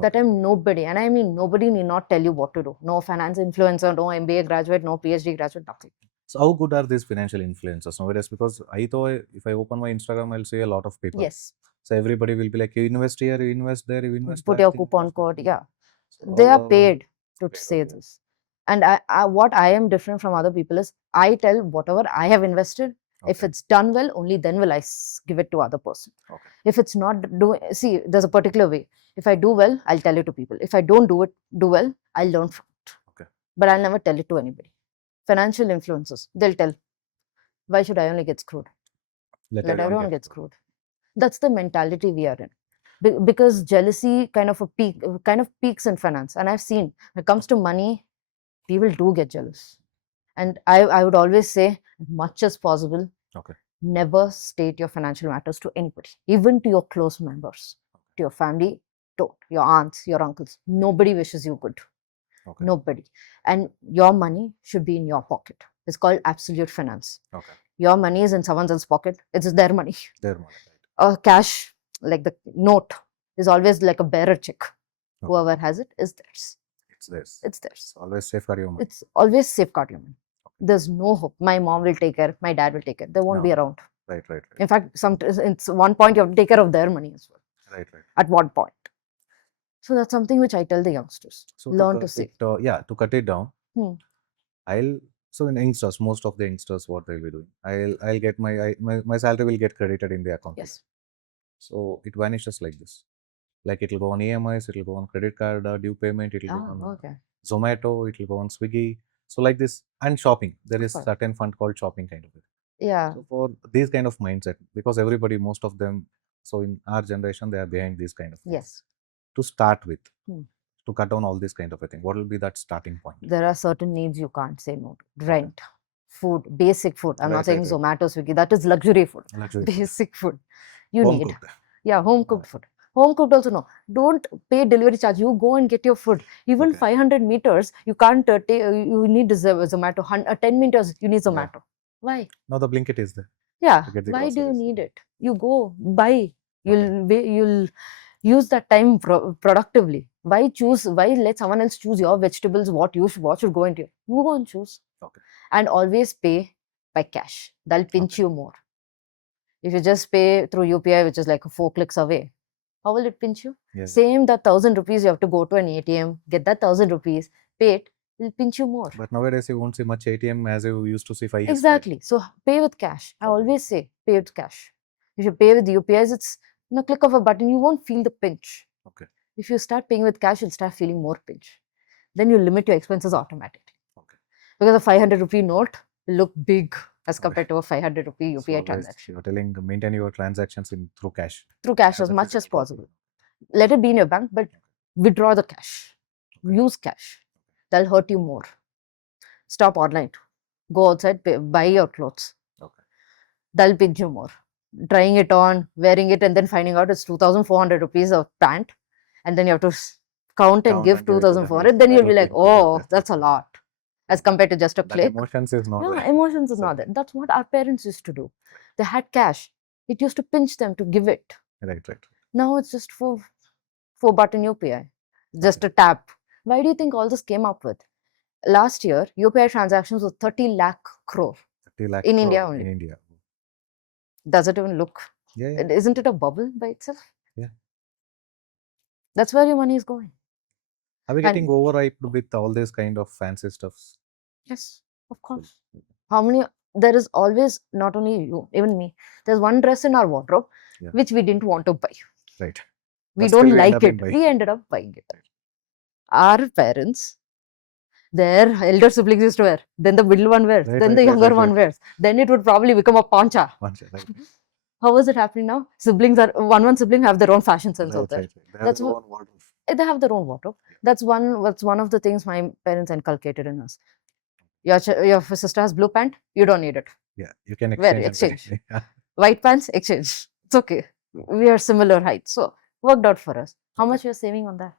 That time nobody, and I mean nobody, need not tell you what to do. No finance influencer, no MBA graduate, no PhD graduate, nothing. So how good are these financial influencers nowadays? Because I thought if I open my Instagram, I'll see a lot of people. Yes. So everybody will be like, you invest here, you invest there, you invest Put your coupon code, yeah. So they are paid to say this. And what I am different from other people is, I tell whatever I have invested, if it's done well, only then will I give it to other person. Okay. If it's not doing, see, there's a particular way. If I do well, I'll tell it to people. If I don't do well, I'll learn from it. Okay. But I'll never tell it to anybody. Financial influencers, they'll tell, why should I only get screwed? Let everyone get screwed. That's the mentality we are in. Because jealousy kind of peaks in finance. And I've seen, when it comes to money, people do get jealous. And I would always say, as much as possible, never state your financial matters to anybody, even to your close members, to your family, to your aunts, your uncles. Nobody wishes you good. Nobody. And your money should be in your pocket. It's called absolute finance. Okay. Your money is in someone else's pocket. It's their money. Their money. Right. Cash, like the note, is always like a bearer check. Okay. Whoever has it is theirs. It's theirs. It's theirs. It's always safeguard your money. It's always safeguard your money. There's no hope. My mom will take care. My dad will take care. They won't be around. Right. In fact, it's one point you have to take care of their money as well. Right. At one point. So that's something which I tell the youngsters. So learn to save. To cut it down, so in youngsters, most of the youngsters, what they'll be doing, I'll get my salary will get credited in the account. Yes. So it vanishes like this. Like it'll go on EMIs, it'll go on credit card, due payment, it'll go on Zomato, it'll go on Swiggy. So like this, and shopping. There is certain fund called shopping kind of it. Yeah. So for these kind of mindset, because everybody, most of them, so in our generation, they are behind these kind of things. Yes. To start with, to cut down all this kind of a thing, what will be that starting point? There are certain needs you can't say no to. Rent, food, basic food. I'm not saying Zomato, Swiggy. That is luxury food. Basic food. You home need. Cooked. Yeah, home cooked food. Home cooked also no. Don't pay delivery charge. You go and get your food. Even 500 meters, you can't you need Zomato. 10 meters, you need Zomato. Yeah. Why? Now the Blinkit is there. Yeah. Why do you need it? You go buy. You'll use that time productively. Why let someone else choose your vegetables? What should go into it? You go and choose. Okay. And always pay by cash. They'll pinch you more. If you just pay through UPI, which is like 4 clicks away, how will it pinch you? Yes. Same, that 1,000 rupees, you have to go to an ATM, get that 1,000 rupees, pay it, it'll pinch you more. But nowadays, you won't see much ATM as you used to see 5 years Exactly. Back. So pay with cash. I always say pay with cash. If you pay with UPIs, it's in a click of a button, you won't feel the pinch. Okay. If you start paying with cash, you'll start feeling more pinch. Then you limit your expenses automatically. Okay. Because a 500 rupee note will look big as compared to a 500 rupee UPI transaction. You're telling maintain your transactions through cash. Through cash as much as possible. Let it be in your bank, but withdraw the cash. Use cash. That'll hurt you more. Stop online. Go outside, buy your clothes. Okay. That'll pinch you more. Trying it on, wearing it, and then finding out it's 2,400 rupees of pant, and then you have to count and give 2,400. Then you'll be like, oh, that's a lot. As compared to just a click. Emotions is not there. Emotions is not there. That's what our parents used to do. They had cash. It used to pinch them to give it. Right. Now it's just 4-button UPI. Just a tap. Why do you think all this came up with? Last year, UPI transactions were 30 lakh crore. 30 lakh in crore India only. In India. Does it even look? Yeah. Isn't it a bubble by itself? Yeah. That's where your money is going. Are we getting overhyped with all this kind of fancy stuffs? Yes, of course. How many? There is always, not only you, even me, there's one dress in our wardrobe which we didn't want to buy. Right. We don't like it. We ended up buying it. Our parents, their elder siblings used to wear, then the middle one wears, then the younger one wears. Then it would probably become a pancha. Right. How is it happening now? Siblings are one sibling have their own fashion sense out there. That's what they have their own wardrobe. That's one of the things my parents inculcated in us. Your sister has blue pant, you don't need it. Yeah, you can exchange. White pants, exchange. It's okay. We are similar height, so worked out for us. How much you're saving on that?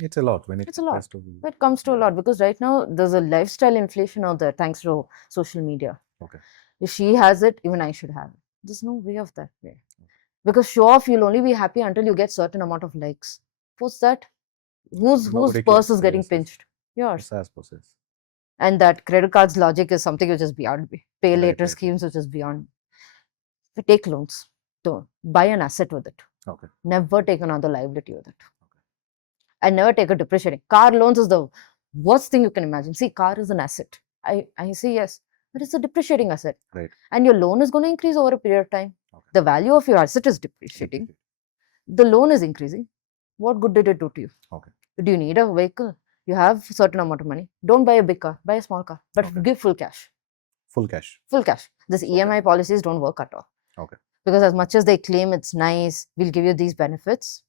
It's a lot when it comes to. It comes to a lot because right now there's a lifestyle inflation out there thanks to social media. Okay. If she has it, even I should have it. There's no way of that way. Because show off, you'll only be happy until you get certain amount of likes. Post that, whose purse is getting pinched? Yours. And that credit cards logic is something which is beyond me. Pay later schemes which is beyond. If you take loans, don't buy an asset with it. Okay. Never take another liability with it. And never take a depreciating. Car loans is the worst thing you can imagine. See, car is an asset. I say yes, but it's a depreciating asset. Right. And your loan is going to increase over a period of time. Okay. The value of your asset is depreciating. The loan is increasing. What good did it do to you? Okay. Do you need a vehicle? You have a certain amount of money. Don't buy a big car. Buy a small car. But give full cash. Full cash. Full cash. This EMI policies don't work at all. Okay. Because as much as they claim it's nice, we'll give you these benefits.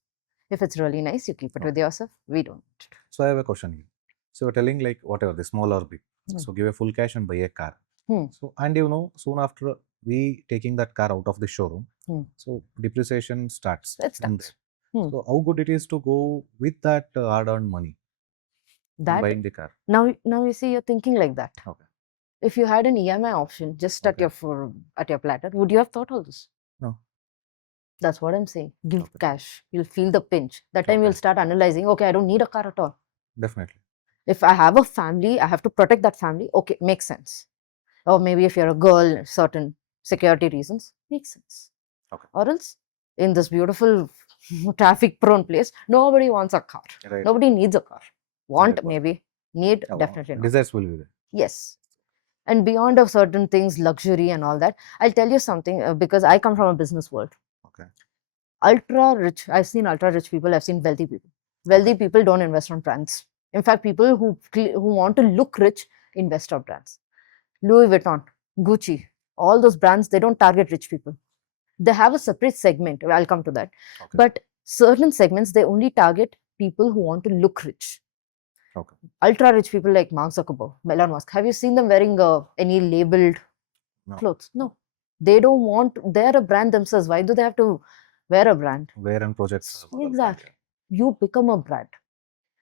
If it's really nice, you keep it with yourself. We don't. So I have a question here. So you're telling like whatever, the small or big. So give a full cash and buy a car. So and soon after we taking that car out of the showroom, so depreciation starts. It starts. So how good it is to go with that hard-earned money buying the car. Now you see you're thinking like that. Okay. If you had an EMI option just at your platter, would you have thought all this? No. That's what I'm saying. Give Okay. cash. You'll feel the pinch. That time you'll Okay. start analyzing, okay, I don't need a car at all. Definitely. If I have a family, I have to protect that family. Okay, makes sense. Or maybe if you're a girl, certain security reasons, makes sense. Okay. Or else, in this beautiful traffic prone place, nobody wants a car. Right. Nobody needs a car. Want 100%. maybe, need Yeah, definitely not. Desires will be there. Yes. And beyond of certain things, luxury and all that, I'll tell you something because I come from a business world. Okay. Ultra rich, I've seen ultra rich people, I've seen wealthy people. Wealthy people don't invest on brands. In fact, people who want to look rich invest on brands. Louis Vuitton, Gucci, all those brands, they don't target rich people. They have a separate segment. I'll come to that. Okay. But certain segments, they only target people who want to look rich. Okay. Ultra rich people like Mark Zuckerberg, Elon Musk. Have you seen them wearing any labeled clothes? No. They don't want, they're a brand themselves. Why do they have to wear a brand? Wear and projects. Exactly. You become a brand.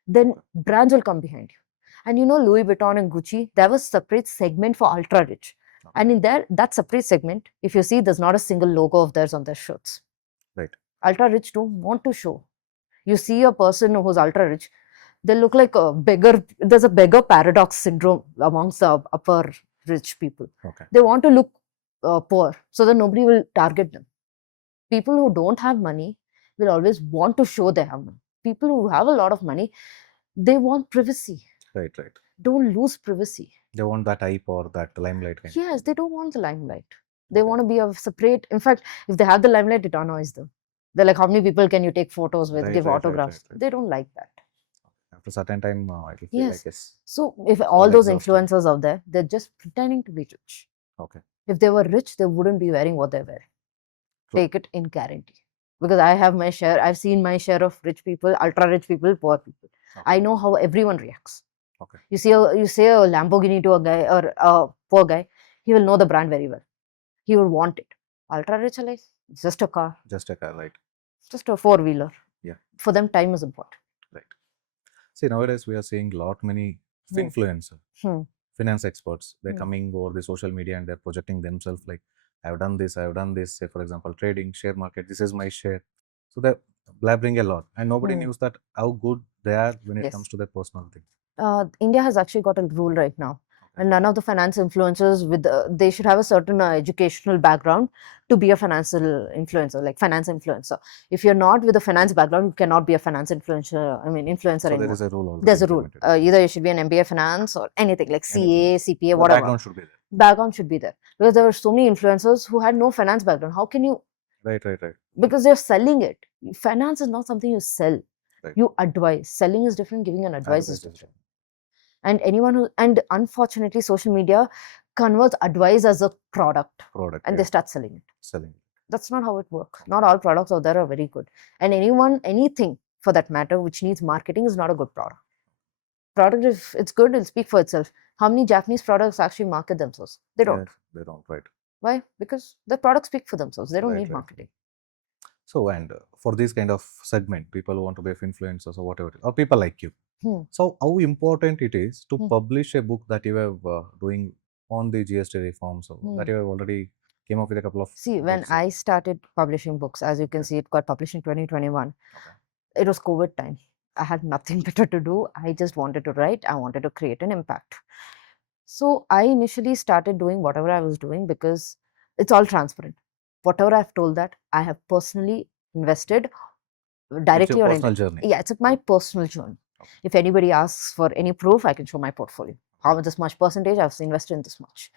Then brands will come behind you. And you know, Louis Vuitton and Gucci, they have a separate segment for ultra rich. Okay. And in that separate segment, if you see, there's not a single logo of theirs on their shirts. Right. Ultra rich don't want to show. You see a person who's ultra rich, they look like a beggar. There's a beggar paradox syndrome amongst the upper rich people. Okay. They want to look poor so that nobody will target them. People who don't have money will always want to show they have money. People who have a lot of money, they want privacy. Right, right. Don't lose privacy. They want that hype or that limelight. Yes, they don't want the limelight. They want to be a separate. In fact, if they have the limelight, it annoys them. They're like, how many people can you take photos with, give autographs? They don't like that. After a certain time, it will feel Yes. like yes. So if all those exhausted. influencers out there, they're just pretending to be rich. Okay. If they were rich, they wouldn't be wearing what they're wearing. True. Take it in guarantee. Because I have my share. I've seen my share of rich people, ultra rich people, poor people. Okay. I know how everyone reacts. Okay. You say a Lamborghini to a guy or a poor guy, he will know the brand very well. He will want it. Ultra rich, like, it's just a car. Just a car, right? Just a four-wheeler. Yeah. For them, time is important. Right. See, nowadays we are seeing many influencers, finance experts. They're coming over the social media and they're projecting themselves like, I've done this, say for example, trading, share market, this is my share. So they're blabbering a lot and nobody knows that how good they are when it comes to their personal thing. India has actually got a rule right now. And none of the finance influencers they should have a certain educational background to be a financial influencer, like finance influencer. If you're not with a finance background, you cannot be a finance influencer. Influencer So anymore. there is a rule. There's a rule. Either you should be an MBA finance or anything like CA, CPA, whatever. Background should be there. Background should be there because there were so many influencers who had no finance background. How can you? Right. Because they're selling it. Finance is not something you sell. Right. You advise. Selling is different. Giving an advice is different. And unfortunately, social media converts advice as a product and they start selling it. That's not how it works. Not all products out there are very good. And anything for that matter, which needs marketing is not a good product. Product, if it's good, it'll speak for itself. How many Japanese products actually market themselves? They don't. They don't, right. Why? Because the products speak for themselves. They don't need marketing. So, and for this kind of segment, people who want to be influencers or whatever, or people like you. So, how important it is to publish a book that you have doing on the GST reforms, or that you have already came up with a couple of. See, when I started publishing books, as you can see, it got published in 2021. It was COVID time. I had nothing better to do. I just wanted to write. I wanted to create an impact. So I initially started doing whatever I was doing because it's all transparent. Whatever I've told that, I have personally invested directly on personal journey. Yeah, it's my personal journey. If anybody asks for any proof, I can show my portfolio. How much, this much percentage I've invested in this much.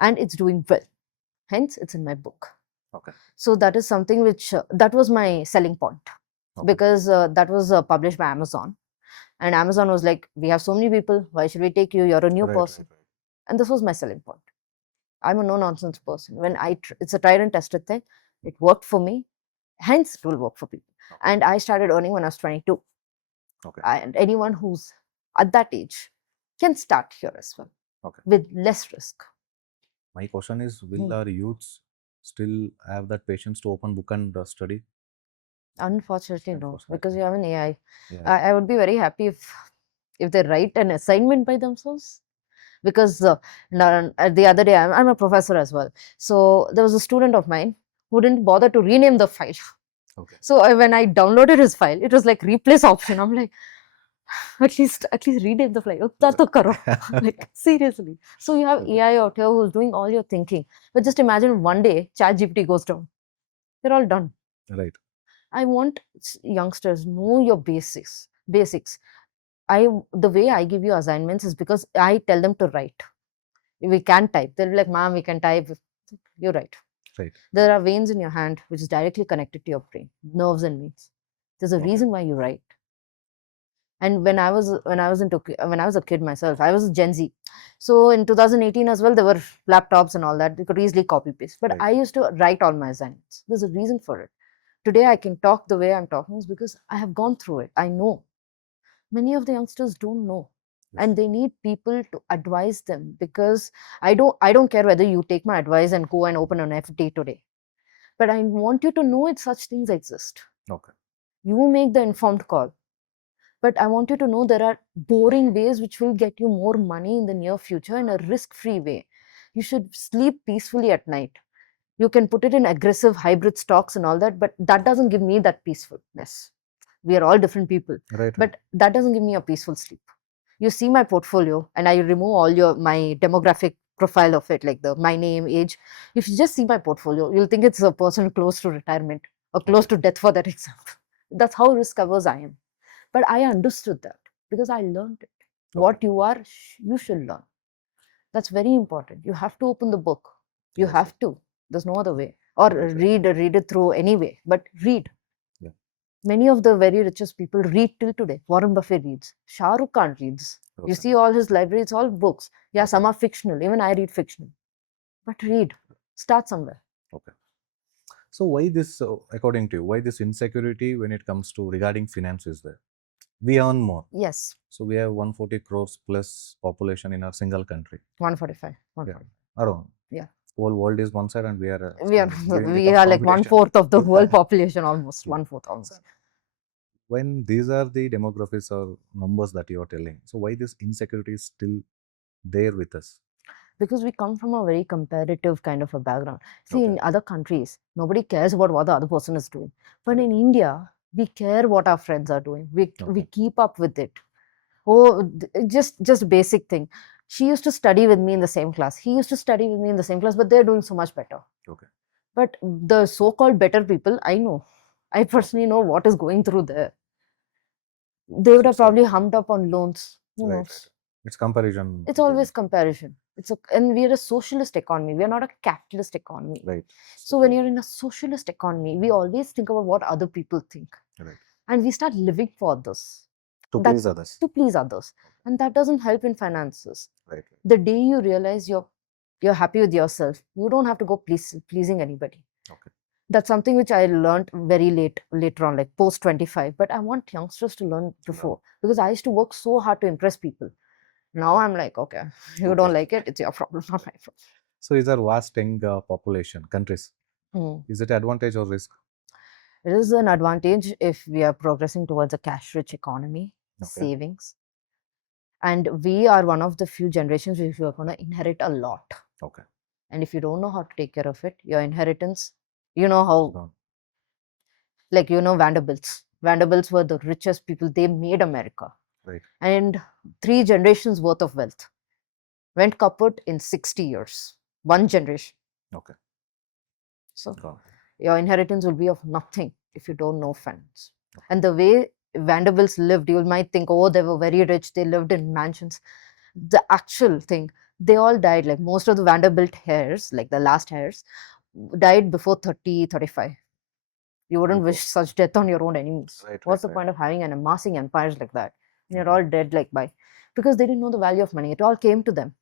And it's doing well. Hence, it's in my book. Okay. So that is something which, that was my selling point. Because that was published by Amazon. And Amazon was like, we have so many people. Why should we take you? You're a new person. Right. And this was my selling point. I'm a no-nonsense person. When it's a tried and tested thing. It worked for me. Hence, it will work for people. And I started earning when I was 22. And anyone who's at that age can start here as well. With less risk. My question is, will our youths still have that patience to open book and study? Unfortunately, no. Because you have an AI. I would be very happy if they write an assignment by themselves. Because the other day, I'm a professor as well. So there was a student of mine who didn't bother to rename the file. Okay. So when I downloaded his file, it was like replace option. I'm like, at least rename the file. Utna to karo. Like seriously. So you have AI out here who's doing all your thinking. But just imagine one day ChatGPT goes down. You're all done. Right. I want youngsters know your basics. Basics. The way I give you assignments is because I tell them to write. We can type. They'll be like, "Ma'am, we can type." You're right. Right. There are veins in your hand which is directly connected to your brain, nerves and veins. There's a reason why you write. And when I was a kid myself, I was Gen Z. So in 2018 as well, there were laptops and all that. You could easily copy paste. But Right. I used to write all my assignments. There's a reason for it. Today I can talk the way I'm talking is because I have gone through it. I know. Many of the youngsters don't know. Yes. And they need people to advise them, because I don't care whether you take my advice and go and open an FD today. But I want you to know it such things exist. Okay. You make the informed call. But I want you to know there are boring ways which will get you more money in the near future in a risk-free way. You should sleep peacefully at night. You can put it in aggressive hybrid stocks and all that, but that doesn't give me that peacefulness. We are all different people. Right. But that doesn't give me a peaceful sleep. You see my portfolio and I remove all my demographic profile of it, like my name, age. If you just see my portfolio, you'll think it's a person close to retirement or close to death for that example. That's how risk averse I am. But I understood that because I learned it. What you are, you should learn. That's very important. You have to open the book. You have to. There's no other way. Or read it through anyway. But read. Yeah. Many of the very richest people read till today. Warren Buffett reads. Shah Rukh Khan reads. You see all his library, it's all books. Yeah, some are fictional. Even I read fictional. But read. Start somewhere. Okay. So why this, according to you, why this insecurity when it comes to regarding finance is there? We earn more. Yes. So we have 140 crores plus population in our single country. 145. 145. Yeah. Around. Yeah. Whole world is one side and we are we are like 1/4 of the world population, almost 1/4 almost. When these are the demographics or numbers that you are telling, so why this insecurity is still there with us? Because we come from a very competitive kind of a background. See, in other countries, nobody cares about what the other person is doing. But in India, we care what our friends are doing. We keep up with it. Oh, just basic thing. She used to study with me in the same class. He used to study with me in the same class, but they're doing so much better. Okay. But the so-called better people, I know. I personally know what is going through there. They would have probably hummed up on loans. Who knows? It's comparison. It's always comparison. And we're a socialist economy. We're not a capitalist economy. Right. So when you're in a socialist economy, we always think about what other people think. Right. And we start living for others. To please others. To please others. And that doesn't help in finances. Right. The day you realize you're happy with yourself, you don't have to go pleasing anybody. Okay. That's something which I learned very later on, like post 25. But I want youngsters to learn before, because I used to work so hard to impress people. Now I'm like, okay, you don't like it, it's your problem, not my problem. So is there vast young population countries? Is it advantage or risk? It is an advantage if we are progressing towards a cash-rich economy, savings. And we are one of the few generations which are going to inherit a lot. Okay. And if you don't know how to take care of it, your inheritance, you know how, like, Vanderbilts. Vanderbilts were the richest people. They made America. Right. And 3 generations worth of wealth went kaput in 60 years. 1 generation. Okay. So your inheritance will be of nothing if you don't know finance. Okay. And the way Vanderbilts lived, you might think, oh, they were very rich, they lived in mansions. The actual thing, they all died. Like most of the Vanderbilt heirs, like the last heirs, died before 30, 35. You wouldn't wish such death on your own enemies. What's the point of having and amassing empires like that? You're all dead like by, because they didn't know the value of money. It all came to them.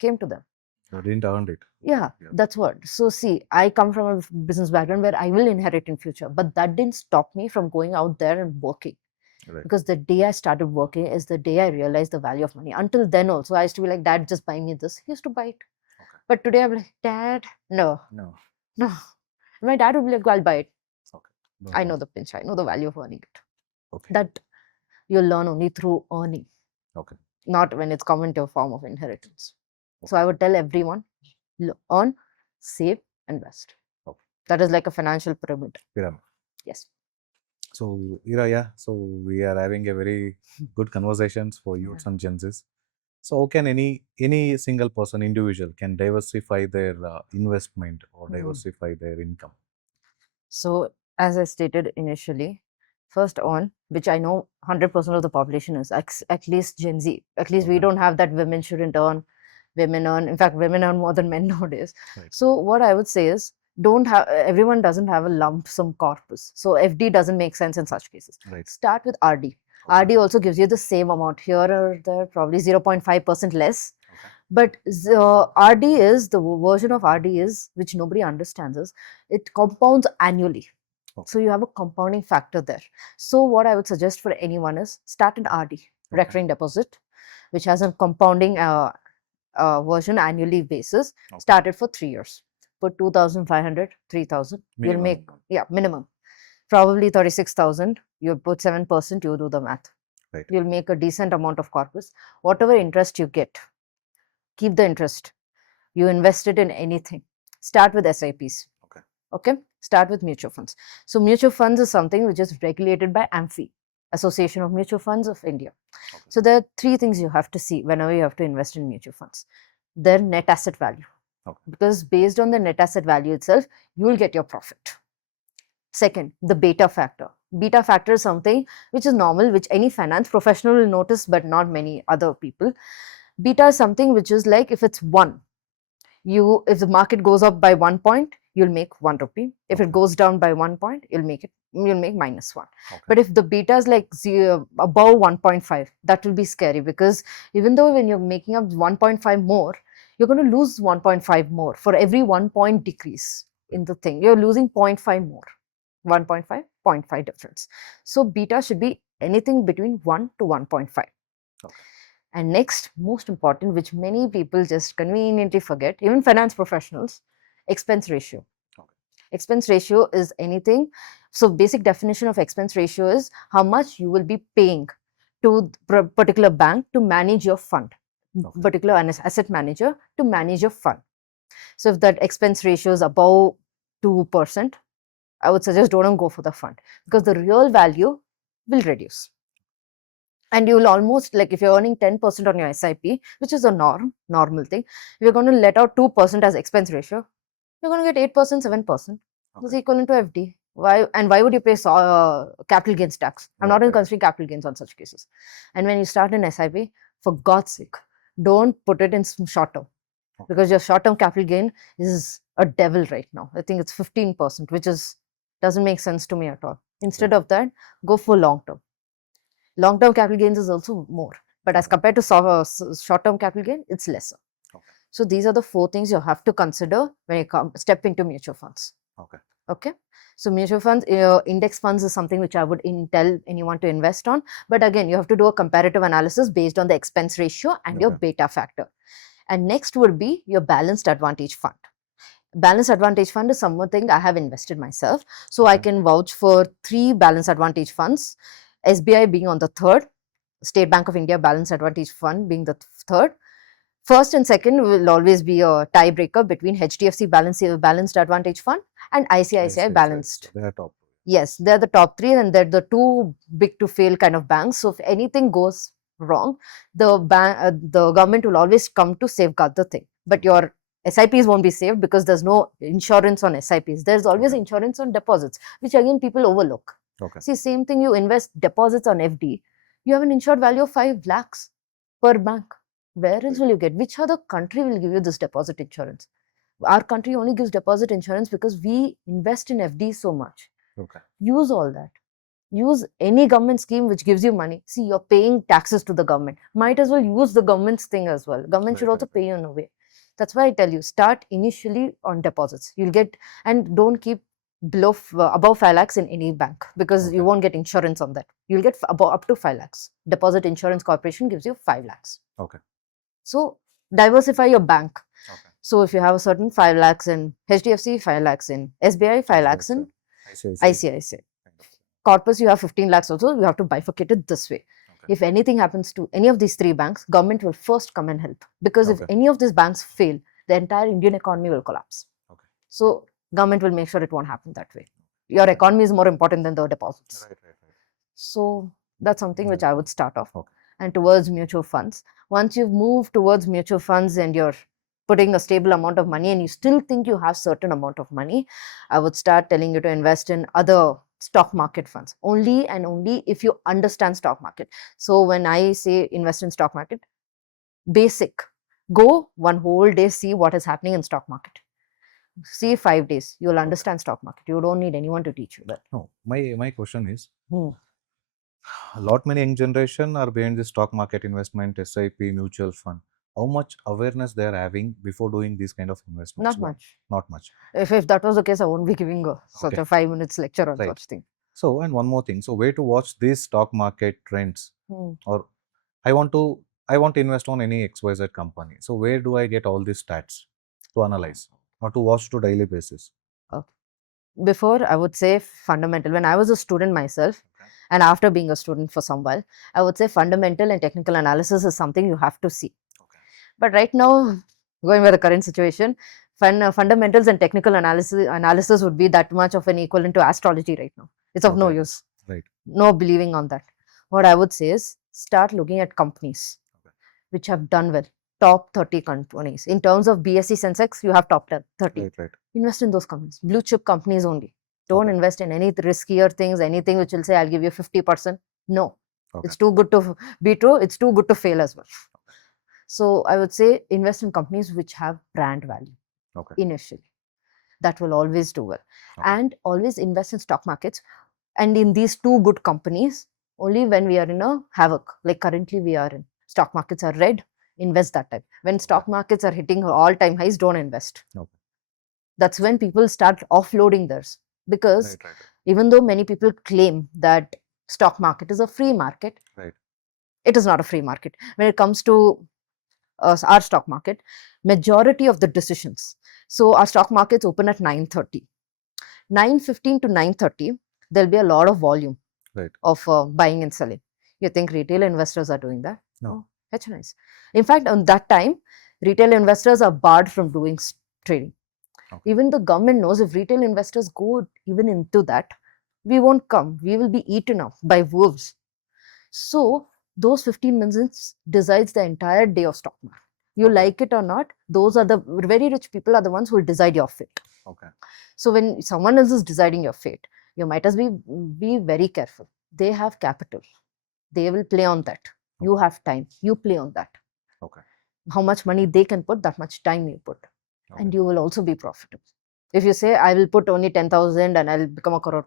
They didn't earn it. Yeah, that's what. So see, I come from a business background where I will inherit in future, but that didn't stop me from going out there and working. Right. Because the day I started working is the day I realized the value of money. Until then also, I used to be like, Dad, just buy me this. He used to buy it. Okay. But today I'm like, Dad, no. My dad would be like, I'll buy it. Okay. I know the pinch. I know the value of earning it. Okay. That you'll learn only through earning. Okay. not when it's come into a form of inheritance. So I would tell everyone, earn, save, invest. Okay. That is like a financial pyramid. Pyramid. Yes. So Heera, yeah, so we are having a very good conversations for youths and Gen Zs. So how can any single person, individual, can diversify their investment or diversify their income? So as I stated initially, first on, which I know 100% of the population is, at least Gen Z. At least we Okay. don't have that women shouldn't earn, women earn. In fact, women earn more than men nowadays. Right. So what I would say is, everyone doesn't have a lump sum corpus. So FD doesn't make sense in such cases. Right. Start with RD. Okay. RD also gives you the same amount. Here or there, probably 0.5% less. Okay. But RD is the version of RD is which nobody understands is it compounds annually. Okay. So you have a compounding factor there. So what I would suggest for anyone is start an RD, recurring deposit, which has a compounding version annually basis. Okay. Start it for 3 years. Put 2,500, 3,000. You'll make minimum. Probably 36,000. You put 7%. You do the math. Right. You'll make a decent amount of corpus. Whatever interest you get, keep the interest. You invest it in anything. Start with SIPs. Okay. Start with mutual funds. So mutual funds is something which is regulated by AMFI, Association of Mutual Funds of India. Okay. So there are 3 things you have to see whenever you have to invest in mutual funds. Their net asset value. Okay. Because based on the net asset value itself, you will get your profit. Second, the beta factor. Beta factor is something which is normal, which any finance professional will notice, but not many other people. Beta is something which is like if it's 1, if the market goes up by 1 point, you'll make 1 rupee. If it goes down by 1 point, you'll make -1. Okay. But if the beta is like above 1.5, that will be scary, because even though when you're making up 1.5 more, you're going to lose 1.5 more for every 1 point decrease in the thing. You're losing 0.5 more. 1.5, 0.5 difference. So beta should be anything between 1 to 1.5. Okay. And next, most important, which many people just conveniently forget, even finance professionals, expense ratio. Okay. Expense ratio is anything. So basic definition of expense ratio is how much you will be paying to particular bank to manage your fund, particular asset manager to manage your fund. So if that expense ratio is above 2%, I would suggest don't go for the fund, because the real value will reduce. And you will almost, like if you're earning 10% on your SIP, which is a normal thing, if you're going to let out 2% as expense ratio, you're going to get 8%, 7%. That's equivalent to FD. Why would you pay capital gains tax? I'm not even considering capital gains on such cases. And when you start an SIP, for God's sake, don't put it in short term, because your short term capital gain is a devil right now. I think it's 15%, which doesn't make sense to me at all. Instead of that, go for long term. Long term capital gains is also more, but as compared to short term capital gain, it's lesser. So these are the 4 things you have to consider when you step into mutual funds. Okay. So mutual funds, index funds is something which I would tell anyone to invest on. But again, you have to do a comparative analysis based on the expense ratio and your beta factor. And next would be your balanced advantage fund. Balanced advantage fund is something I have invested myself. So I can vouch for 3 balanced advantage funds. SBI being on the 3rd, State Bank of India Balanced Advantage Fund being the 3rd. First and second will always be a tiebreaker between HDFC Balanced Advantage Fund and ICICI Balanced. They are top. Yes, they're the top 3, and they're the 2 big to fail kind of banks. So if anything goes wrong, the government will always come to safeguard the thing. But your SIPs won't be saved, because there's no insurance on SIPs. There's always insurance on deposits, which again people overlook. See, same thing, you invest deposits on FD, you have an insured value of 5 lakhs per bank. Where else will you get? Which other country will give you this deposit insurance? Our country only gives deposit insurance because we invest in FD so much. Use all that. Use any government scheme which gives you money. See, you're paying taxes to the government. Might as well use the government's thing as well. Government should also pay you in a way. That's why I tell you, start initially on deposits. You'll get, and don't keep above 5 lakhs in any bank, because you won't get insurance on that. You'll get up to 5 lakhs. Deposit Insurance Corporation gives you 5 lakhs. So diversify your bank. So if you have a certain 5 lakhs in HDFC, 5 lakhs in SBI, 5 lakhs in ICICI. Corpus, you have 15 lakhs also, you have to bifurcate it this way. If anything happens to any of these three banks, government will first come and help. Because if Okay. any of these banks fail, the entire Indian economy will collapse. Okay. So government will make sure it won't happen that way. Your economy is more important than the deposits. Right. So that's something which I would start off. Okay. And towards mutual funds. Once you've moved towards mutual funds and you're putting a stable amount of money and you still think you have certain amount of money, I would start telling you to invest in other stock market funds, only and only if you understand stock market. So when I say invest in stock market, basic, go one whole day, see what is happening in stock market. See 5 days, you'll understand stock market. You don't need anyone to teach you that. No, my question is, a lot many young generation are behind the stock market investment, SIP, mutual fund. How much awareness they are having before doing these kind of investments? Not much. Not much. If that was the case, I won't be giving such Okay. a 5 minutes lecture on Right. such thing. So, and one more thing. So, where to watch these stock market trends? Or I want to invest on any XYZ company. So, where do I get all these stats to analyze or to watch to daily basis? Before, I would say fundamental. When I was a student myself, and after being a student for some while, I would say fundamental and technical analysis is something you have to see. But right now, going by the current situation, fundamentals and technical analysis would be that much of an equivalent to astrology right now. It's of no use. Right. No believing on that. What I would say is start looking at companies which have done well. Top 30 companies. In terms of BSE Sensex, you have top 30. Right. Invest in those companies. Blue chip companies only. Don't invest in any riskier things, anything which will say, I'll give you 50%. No. It's too good to be true. It's too good to fail as well. So I would say invest in companies which have brand value initially. That will always do well. And always invest in stock markets. And in these two good companies, only when we are in a havoc, like currently we are in. Stock markets are red, invest that time. When stock markets are hitting all-time highs, don't invest. That's when people start offloading theirs. Because even though many people claim that stock market is a free market, it is not a free market. When it comes to our stock market, majority of the decisions. So our stock markets open at 9:30. 9:15 to 9:30, there'll be a lot of volume of buying and selling. You think retail investors are doing that? No. That's nice. In fact, on that time, retail investors are barred from doing trading. Even the government knows if retail investors go even into that, we won't come. We will be eaten up by wolves. So those 15 minutes decides the entire day of stock market. You like it or not, those are the very rich people are the ones who will decide your fate. So when someone else is deciding your fate, you might as well be very careful. They have capital. They will play on that. You have time. You play on that. How much money they can put, that much time you put. And you will also be profitable. If you say, I will put only 10,000 and I'll become a crore,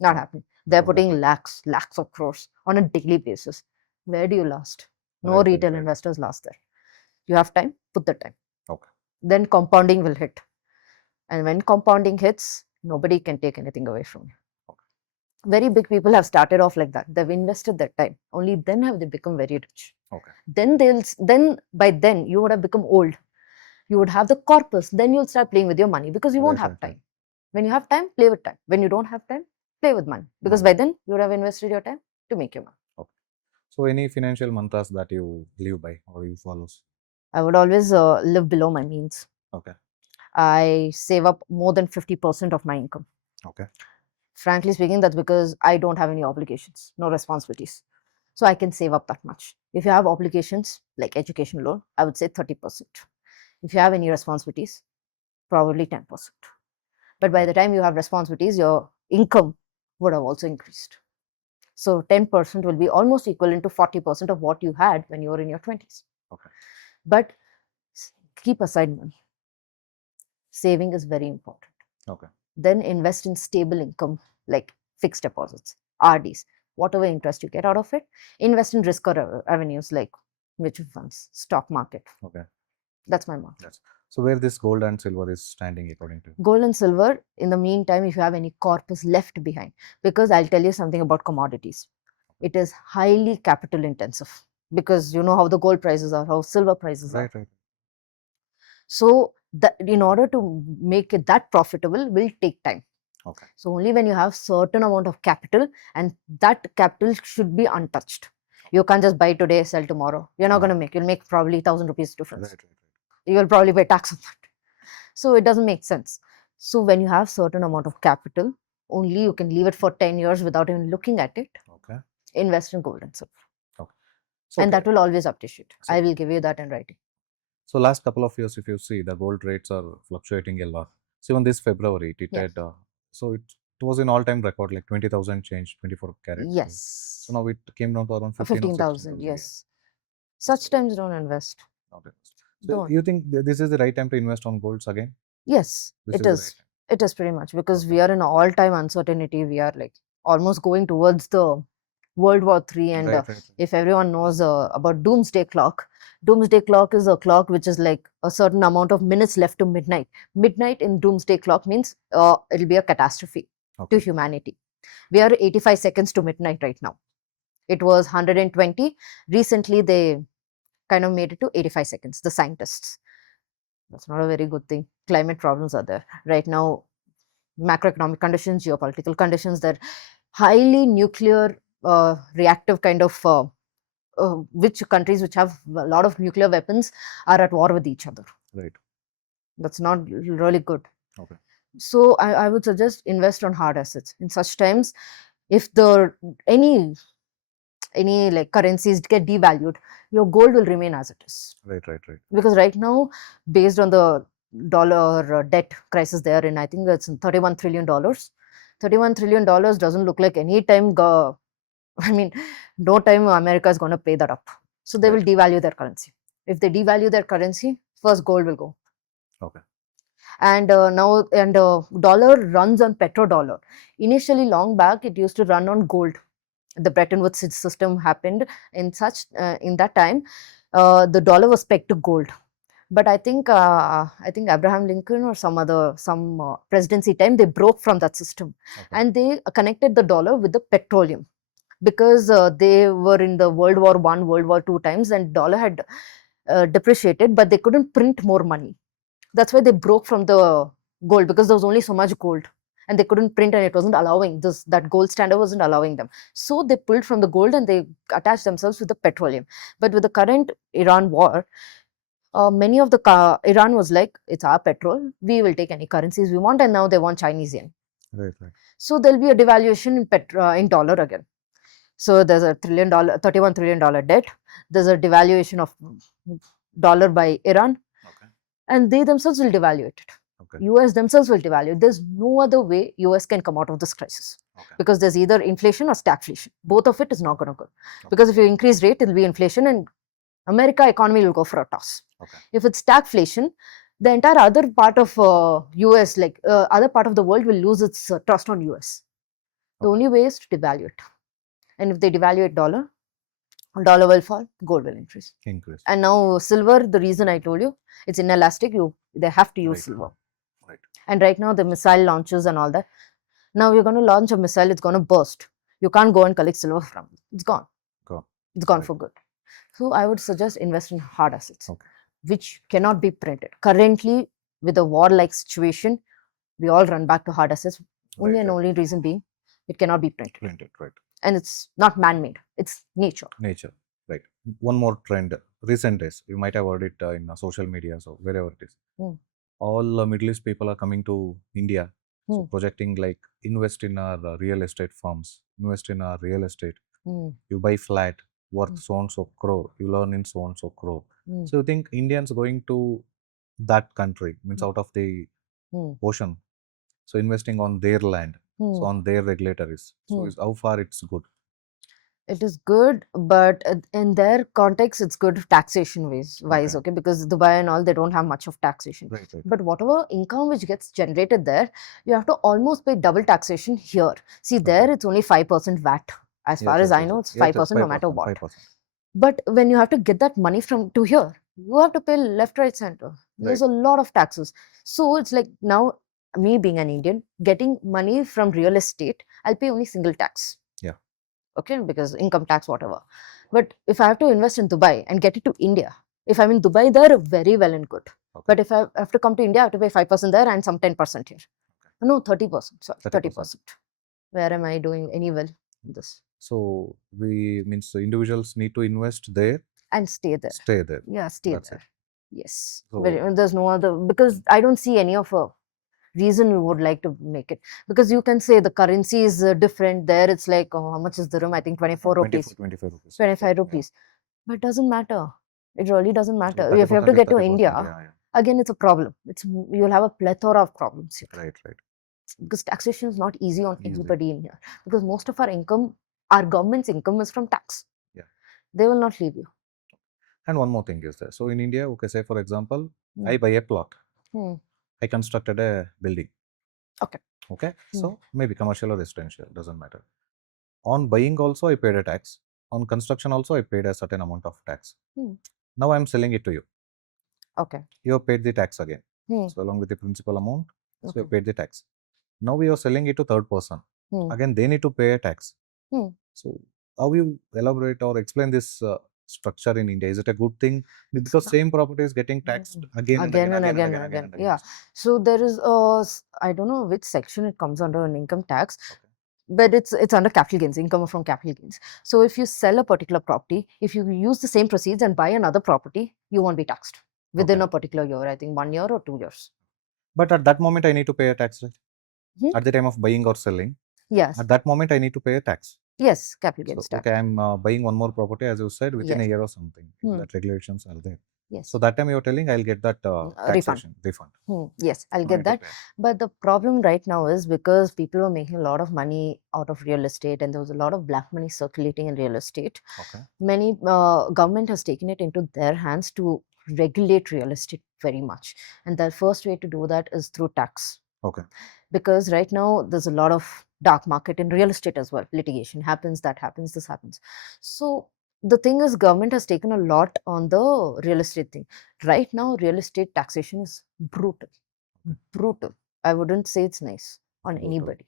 not happening. They're putting lakhs of crores on a daily basis. Where do you last? No retail investors last there. You have time, put the time. Then compounding will hit. And when compounding hits, nobody can take anything away from you. Very big people have started off like that. They've invested their time. Only then have they become very rich. Then by then you would have become old. You would have the corpus. Then you'll start playing with your money because you won't have time. When you have time, play with time. When you don't have time, play with money. Because by then you would have invested your time to make your money. So any financial mantras that you live by or you follow? I would always live below my means. I save up more than 50% of my income. Frankly speaking, that's because I don't have any obligations, no responsibilities. So I can save up that much. If you have obligations like education loan, I would say 30%. If you have any responsibilities, probably 10%. But by the time you have responsibilities, your income would have also increased. So 10% will be almost equivalent to 40% of what you had when you were in your 20s. But keep aside money. Saving is very important. Then invest in stable income like fixed deposits, RDs, whatever interest you get out of it. Invest in riskier avenues like mutual funds, stock market. That's my mark. So where this gold and silver is standing according to you? Gold and silver, in the meantime, if you have any corpus left behind, because I'll tell you something about commodities. It is highly capital intensive because you know how the gold prices are, how silver prices are. So in order to make it that profitable will take time. So only when you have certain amount of capital and that capital should be untouched. You can't just buy today, sell tomorrow. You're not No. going to make. You'll make probably 1,000 rupees difference. Right. You'll probably pay tax on that. So it doesn't make sense. So when you have certain amount of capital, only you can leave it for 10 years without even looking at it. Okay. Invest in gold and silver. Okay. So, And that will always appreciate. So- I will give you that in writing. So last couple of years, if you see, the gold rates are fluctuating a lot. So even this February, it Yes. had, so it was an all-time record, like 20,000 change, 24 carats. Yes. So now it came down to around 15,000. Yes. Such times don't invest. Okay. So Don't. you think this is the right time to invest on golds again? Yes, This it the is. right time. It is pretty much because we Okay. are in all-time uncertainty. We are like almost going towards the World War III, and Right. if everyone knows about doomsday clock is a clock which is like a certain amount of minutes left to midnight. Midnight in doomsday clock means it'll be a catastrophe to Okay. humanity. We are 85 seconds to midnight right now. It was 120. Recently they kind of made it to 85 seconds, the scientists. That's not a very good thing. Climate problems are there right now. Macroeconomic conditions, geopolitical conditions, they're highly nuclear reactive kind of which countries which have a lot of nuclear weapons are at war with each other. Right. That's not really good. Okay. So I would suggest invest on hard assets in such times. If the any like currencies get devalued, your gold will remain as it is. Right. Because right now, based on the dollar debt crisis there in, I think it's $31 trillion. $31 trillion doesn't look like any time I mean, no time America is going to pay that up. So they will Right. devalue their currency. If they devalue their currency, first gold will go. Okay. And dollar runs on petrodollar. Initially, long back, it used to run on gold. The Bretton Woods system happened in that time. The dollar was pegged to gold. But I think Abraham Lincoln or some presidency time, they broke from that system. Okay. And they connected the dollar with the petroleum, because they were in the World War I, World War II times, and dollar had depreciated, but they couldn't print more money. That's why they broke from the gold, because there was only so much gold and they couldn't print, and it wasn't allowing that gold standard wasn't allowing them. So they pulled from the gold and they attached themselves with the petroleum. But with the current Iran war, many of the Iran was like, it's our petrol, we will take any currencies we want, and now they want Chinese yen. Right. So there'll be a devaluation in dollar again. So there's a $31 trillion debt. There's a devaluation of dollar by Iran, Okay. and they themselves will devalue it. Okay. US themselves will devalue. There's no other way US can come out of this crisis, Okay. because there's either inflation or stagflation. Both of it is not going to go. Because if you increase rate, it'll be inflation, and America economy will go for a toss. Okay. If it's stagflation, the entire other part of US, like other part of the world, will lose its trust on US. The Okay. only way is to devalue it. And if they devaluate dollar will fall, gold will increase. And now silver, the reason I told you, it's inelastic. They have to use Right. silver. Right. And right now the missile launches and all that. Now you're going to launch a missile, it's going to burst. You can't go and collect silver from it. It's gone. It's gone Right. for good. So I would suggest invest in hard assets, Okay. which cannot be printed. Currently, with a war-like situation, we all run back to hard assets. Only Right. and only reason being, it cannot be printed. Right. And it's not man-made, it's nature. Right. One more trend, recent days, you might have heard it in social media, so wherever it is. All Middle East people are coming to India, so projecting like invest in our real estate firms, invest in our real estate. You buy flat worth so and so crore, you learn in so and so crore. So you think Indians going to that country, means out of the ocean, so investing on their land, so on their regulatories, so is how far it's good? It is good, but in their context, it's good taxation wise, okay, because Dubai and all, they don't have much of taxation. Right. But whatever income which gets generated there, you have to almost pay double taxation here. See, there it's only 5% VAT. As far as I know, it's 5% no matter what. 5%. But when you have to get that money to here, you have to pay left, right, center. There's a lot of taxes. So it's like now, me being an Indian, getting money from real estate, I'll pay only single tax. Yeah. Okay, because income tax, whatever. But if I have to invest in Dubai and get it to India, if I'm in Dubai, they're very well and good. Okay. But if I have to come to India, I have to pay 5% there and some 10% here. No, 30%. Sorry, 30%. Where am I doing any well in this? So we means the individuals need to invest there, and stay there. stay there. Yeah, stay That's there. it. Yes. So- There's no other, because I don't see any of a reason we would like to make it, because you can say the currency is different there. It's like, oh, how much is the room? I think 24 rupees, 25 rupees. 25 Yeah. rupees. But doesn't matter. It really doesn't matter. Like If you have to 30%, get to 30%, India, yeah. again, it's a problem. You'll have a plethora of problems here, Right. because taxation is not easy on Easy. everybody in here, because most of our income, our government's income is from tax. Yeah. They will not leave you. And one more thing is there. So in India, okay, say for example, Hmm. I buy a plot. Hmm. I constructed a building. Okay. Okay. Hmm. So maybe commercial or residential, doesn't matter. On buying also, I paid a tax. On construction also, I paid a certain amount of tax. Hmm. Now I'm selling it to you. Okay. You have paid the tax again. Hmm. So along with the principal amount, so you Okay. have paid the tax. Now we are selling it to third person. Hmm. Again, they need to pay a tax. Hmm. So how you elaborate or explain this structure in India? Is it a good thing? Because not- same property is getting taxed again and again, again and again. Yeah. So there is I don't know which section it comes under in income tax, Okay. but it's under capital gains, income from capital gains. So if you sell a particular property, if you use the same proceeds and buy another property, you won't be taxed within Okay. a particular year. I think 1 year or 2 years. But at that moment, I need to pay a tax, right? Hmm? At the time of buying or selling, Yes. at that moment, I need to pay a tax. Yes, capital So, gains tax. okay, I'm buying one more property, as you said, within a Yes. year or something. Hmm. That regulations are there. Yes. So that time you're telling I'll get that taxation refund. Yes, I'll No get need to that. pay. But the problem right now is because people are making a lot of money out of real estate, and there was a lot of black money circulating in real estate. Okay. Many government has taken it into their hands to regulate real estate very much, and the first way to do that is through tax. Okay. Because right now there's a lot of dark market in real estate as well. Litigation happens, that happens, this happens. So the thing is, government has taken a lot on the real estate thing. Right now, real estate taxation is brutal. Brutal. I wouldn't say it's nice on Brutal. anybody.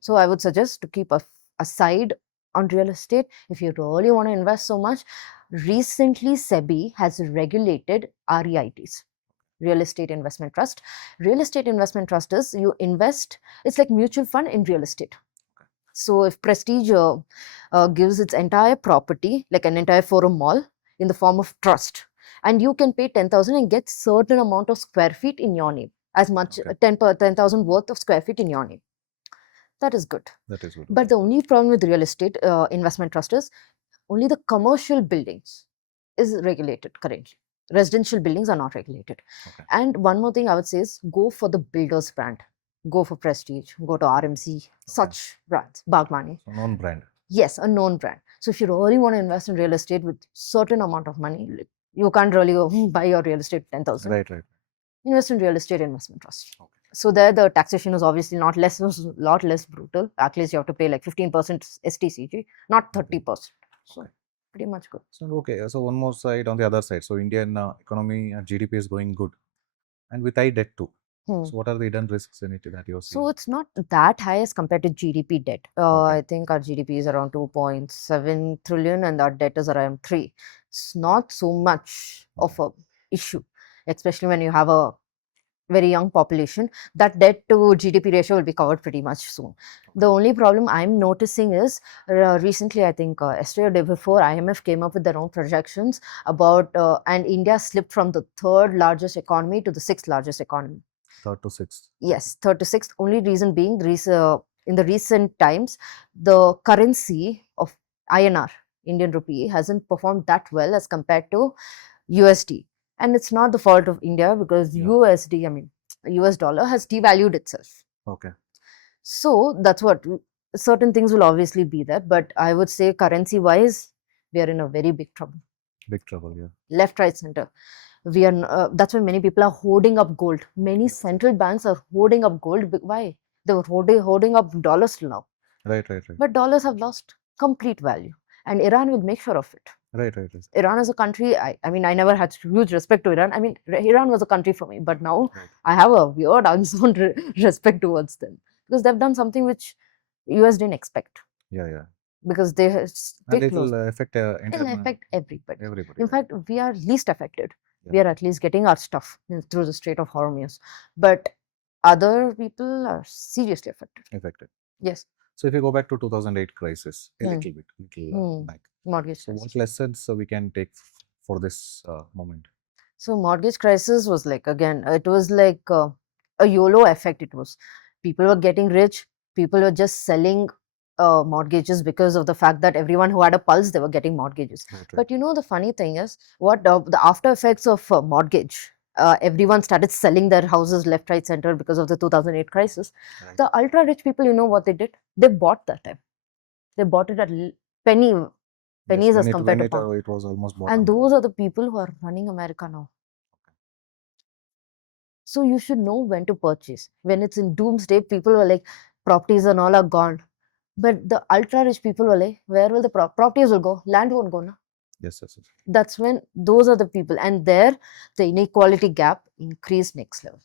So I would suggest to keep aside on real estate. If you really want to invest so much, recently SEBI has regulated REITs, real estate investment trust. Real estate investment trust is you invest, it's like mutual fund in real estate. So if Prestige gives its entire property, like an entire forum mall, in the form of trust, and you can pay 10,000 and get certain amount of square feet in your name, as much Okay. 10,000 worth of square feet in your name. That is good. That is good. But the only problem with real estate investment trust is only the commercial buildings is regulated currently. Residential buildings are not regulated. Okay. And one more thing I would say is go for the builder's brand. Go for Prestige, go to RMC, such brands, Bagmani. So known brand. Yes, a known brand. So if you really want to invest in real estate with certain amount of money, you can't really go buy your real estate 10,000. Right. Invest in real estate investment trust. Okay. So there the taxation is obviously not less, lot less brutal. At least you have to pay like 15% STCG, not 30%. So Okay. pretty much good. So okay. So one more side on the other side. So Indian economy GDP is going good, and with high debt too. So what are the hidden risks in it that you're seeing? So it's not that high as compared to GDP debt. Okay. I think our GDP is around 2.7 trillion and our debt is around 3. It's not so much of a issue, especially when you have a very young population. That debt to GDP ratio will be covered pretty much soon. The only problem I'm noticing is recently, I think yesterday or day before, IMF came up with their own projections about, and India slipped from the third largest economy to the sixth largest economy. Third to sixth. Yes, third to sixth. Only reason being, in the recent times, the currency of INR, Indian rupee, hasn't performed that well as compared to USD. And it's not the fault of India, because USD, I mean, US dollar has devalued itself. Okay. So that's what, certain things will obviously be there. But I would say currency wise, we are in a very big trouble. Big trouble, yeah. Left, right, center. We are. That's why many people are hoarding up gold. Many central banks are hoarding up gold. Why? They were hoarding up dollars till now. Right. But dollars have lost complete value, and Iran will make sure of it. Right. Iran is a country, I mean, I never had huge respect to Iran. I mean, Iran was a country for me, but now I have a weird, unsound respect towards them, because they've done something which US didn't expect. Yeah. Because they And it will affect it'll affect everybody. Everybody. In fact, we are least affected. Yeah. We are at least getting our stuff through the Strait of Hormuz. But other people are seriously affected. Affected. Yes. So if you go back to 2008 crisis, a Hmm. little back. Mortgage So what crisis. lessons we can take for this moment? So mortgage crisis was like, again, it was like a YOLO effect. It was, people were getting rich, people were just selling mortgages because of the fact that everyone who had a pulse, they were getting mortgages. Right, right. But you know, the funny thing is, what the after effects of mortgage, everyone started selling their houses left, right, center because of the 2008 crisis. Right. The ultra rich people, you know what they did? They bought that time. They bought it at penny, Yes, pennies when as compared to pound. it was almost bottom. And those are the people who are running America now. So you should know when to purchase. When it's in doomsday, people were like, properties and all are gone. But the ultra rich people were like, where will the properties will go? Land won't go, na? Yes, yes, yes. That's when those are the people. And there, the inequality gap increased next level.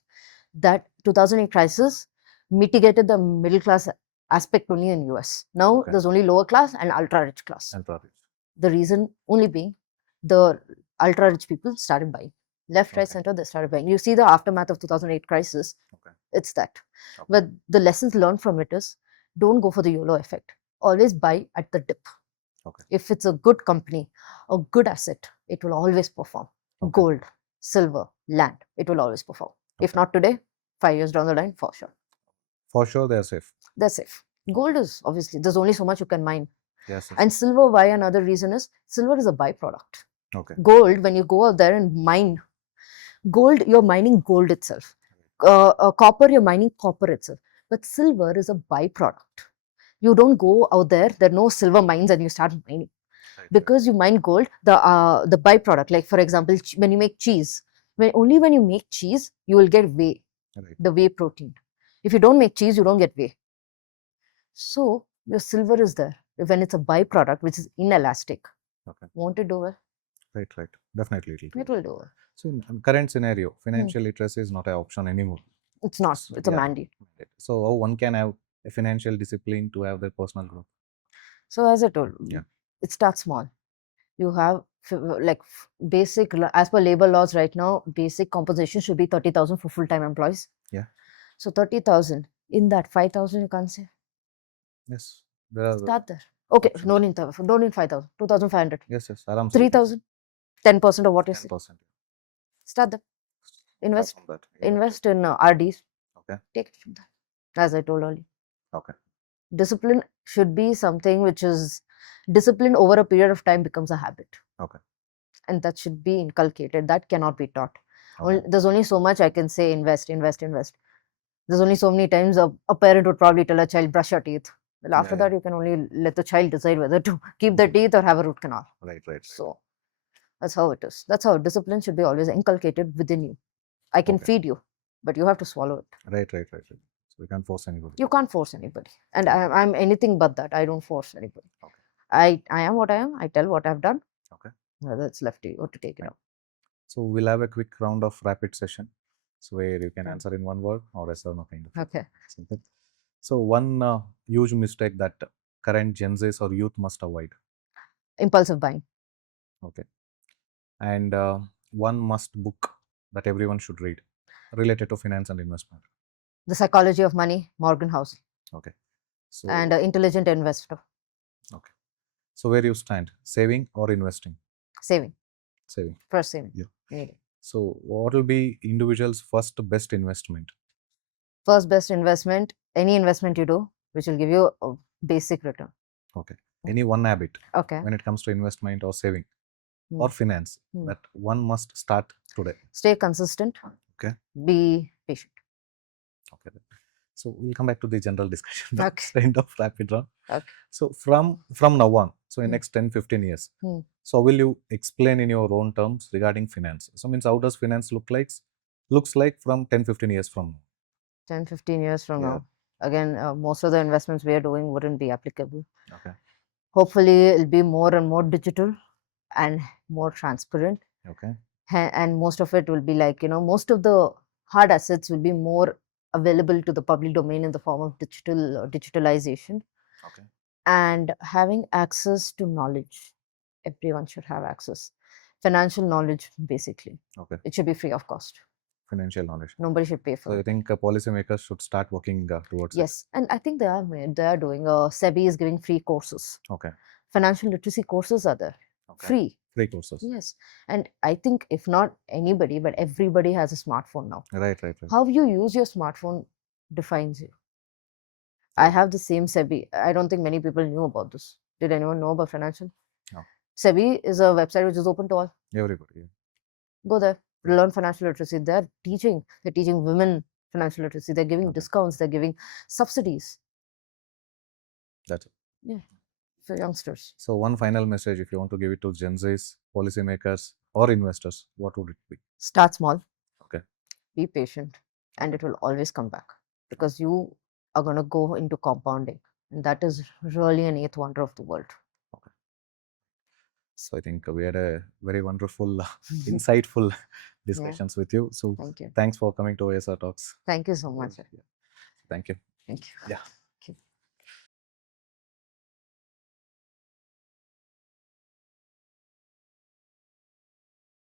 That 2008 crisis mitigated the middle class aspect only in US. Now Okay. there's only lower class and ultra rich class. Ultra rich. The reason only being the ultra rich people started buying. Left, right, Okay. center, they started buying. You see the aftermath of 2008 crisis. Okay. It's that. Okay. But the lessons learned from it is, don't go for the YOLO effect. Always buy at the dip. Okay. If it's a good company, a good asset, it will always perform. Okay. Gold, silver, land, it will always perform. If Okay. not today, 5 years down the line, for sure. For sure, they are safe. They're safe. Gold is obviously, there's only so much you can mine. Yes, yes, And yes. silver, why another reason is, silver is a byproduct. Okay. Gold, when you go out there and mine gold, you're mining gold itself. Copper, you're mining copper itself. But silver is a byproduct. You don't go out there, there are no silver mines, and you start mining. Right, Because you mine gold, the byproduct, like for example, when you make cheese, only when you make cheese, you will get whey, right. the whey protein. If you don't make cheese, you don't get whey. So your silver is there. When it's a byproduct, which is inelastic, Okay. won't it do well? Right, right. Definitely It will do well. So in current scenario, financial literacy is not an option anymore. It's not. It's a mandate. So how one can have a financial discipline to have their personal growth? So as I told, Yeah. it starts small. You have basic, as per labor laws right now, basic compensation should be 30,000 for full-time employees. Yeah. So 30,000, in that 5,000 you can't save. Yes. There are Start there. Okay, options. no need 5,000, 2,500, Yes, yes. Aram 3,000, 10% of what you say. 10%. Start there. Invest. Start from that. Yeah. Invest in RDs. Okay. Take it from there. As I told earlier. Okay. Discipline should be something which is, discipline over a period of time becomes a habit. Okay. And that should be inculcated. That cannot be taught. Okay. There's only so much I can say, invest. There's only so many times a parent would probably tell a child, brush your teeth. Well, after that, you can only let the child decide whether to keep their teeth or have a root canal. Right, right. So that's how it is. That's how discipline should be always inculcated within you. I can Okay. feed you, but you have to swallow it. Right. So we can't force anybody. You can't force anybody. And I'm anything but that. I don't force anybody. Okay. I am what I am. I tell what I've done. Okay. That's left to you to take it out. So we'll have a quick round of rapid session. So where you can answer in one word or yes or no kind of. Okay. Simple. So one huge mistake that current Gen Zs or youth must avoid. Impulsive buying. Okay. And one must book that everyone should read related to finance and investment. The Psychology of Money, Morgan Housel. Okay. So And Intelligent Investor. okay. So where you stand, saving or investing? Saving. Saving. First saving. Yeah. Needed. So what will be individual's first best investment? First best investment, any investment you do, which will give you a basic return. Okay. Any one habit Okay. when it comes to investment or saving Hmm. or finance Hmm. that one must start today? Stay consistent. Okay. Be patient. Okay. So we'll come back to the general discussion. now. Okay. Kind of rapid round. Okay. So from now on, so in Hmm. next 10-15 years, Hmm. so will you explain in your own terms regarding finance? So means how does finance looks like from 10-15 years from now? 10, 15 years from Yeah. now. Again, most of the investments we are doing wouldn't be applicable. Okay. Hopefully, it'll be more and more digital and more transparent. Okay. And most of it will be like, most of the hard assets will be more available to the public domain in the form of digitalization. Okay. And having access to knowledge. Everyone should have access. Financial knowledge, basically. Okay. It should be free of cost. financial knowledge. Nobody should pay So for I it. think policymakers should start working towards it. Yes, and I think they are doing. SEBI is giving free courses. Okay. Financial literacy courses are there, Okay. free. Free courses. Yes, and I think if not anybody, but everybody has a smartphone now. Right. How you use your smartphone defines you. I have the same SEBI. I don't think many people knew about this. Did anyone know about financial? No. SEBI is a website which is open to all. Everybody. Yeah. Go there, learn financial literacy. They're teaching women financial literacy. They're giving Okay. discounts. They're giving subsidies. That's it. Yeah, for youngsters. So one final message, if you want to give it to Gen Zs, policymakers, or investors, what would it be? Start small. Okay. Be patient, and it will always come back because you are going to go into compounding, and that is really an eighth wonder of the world. So I think we had a very wonderful, insightful discussions with you. So Thank you. thanks for coming to YSR Talks. Thank you so much. Thank you. Thank you. Yeah.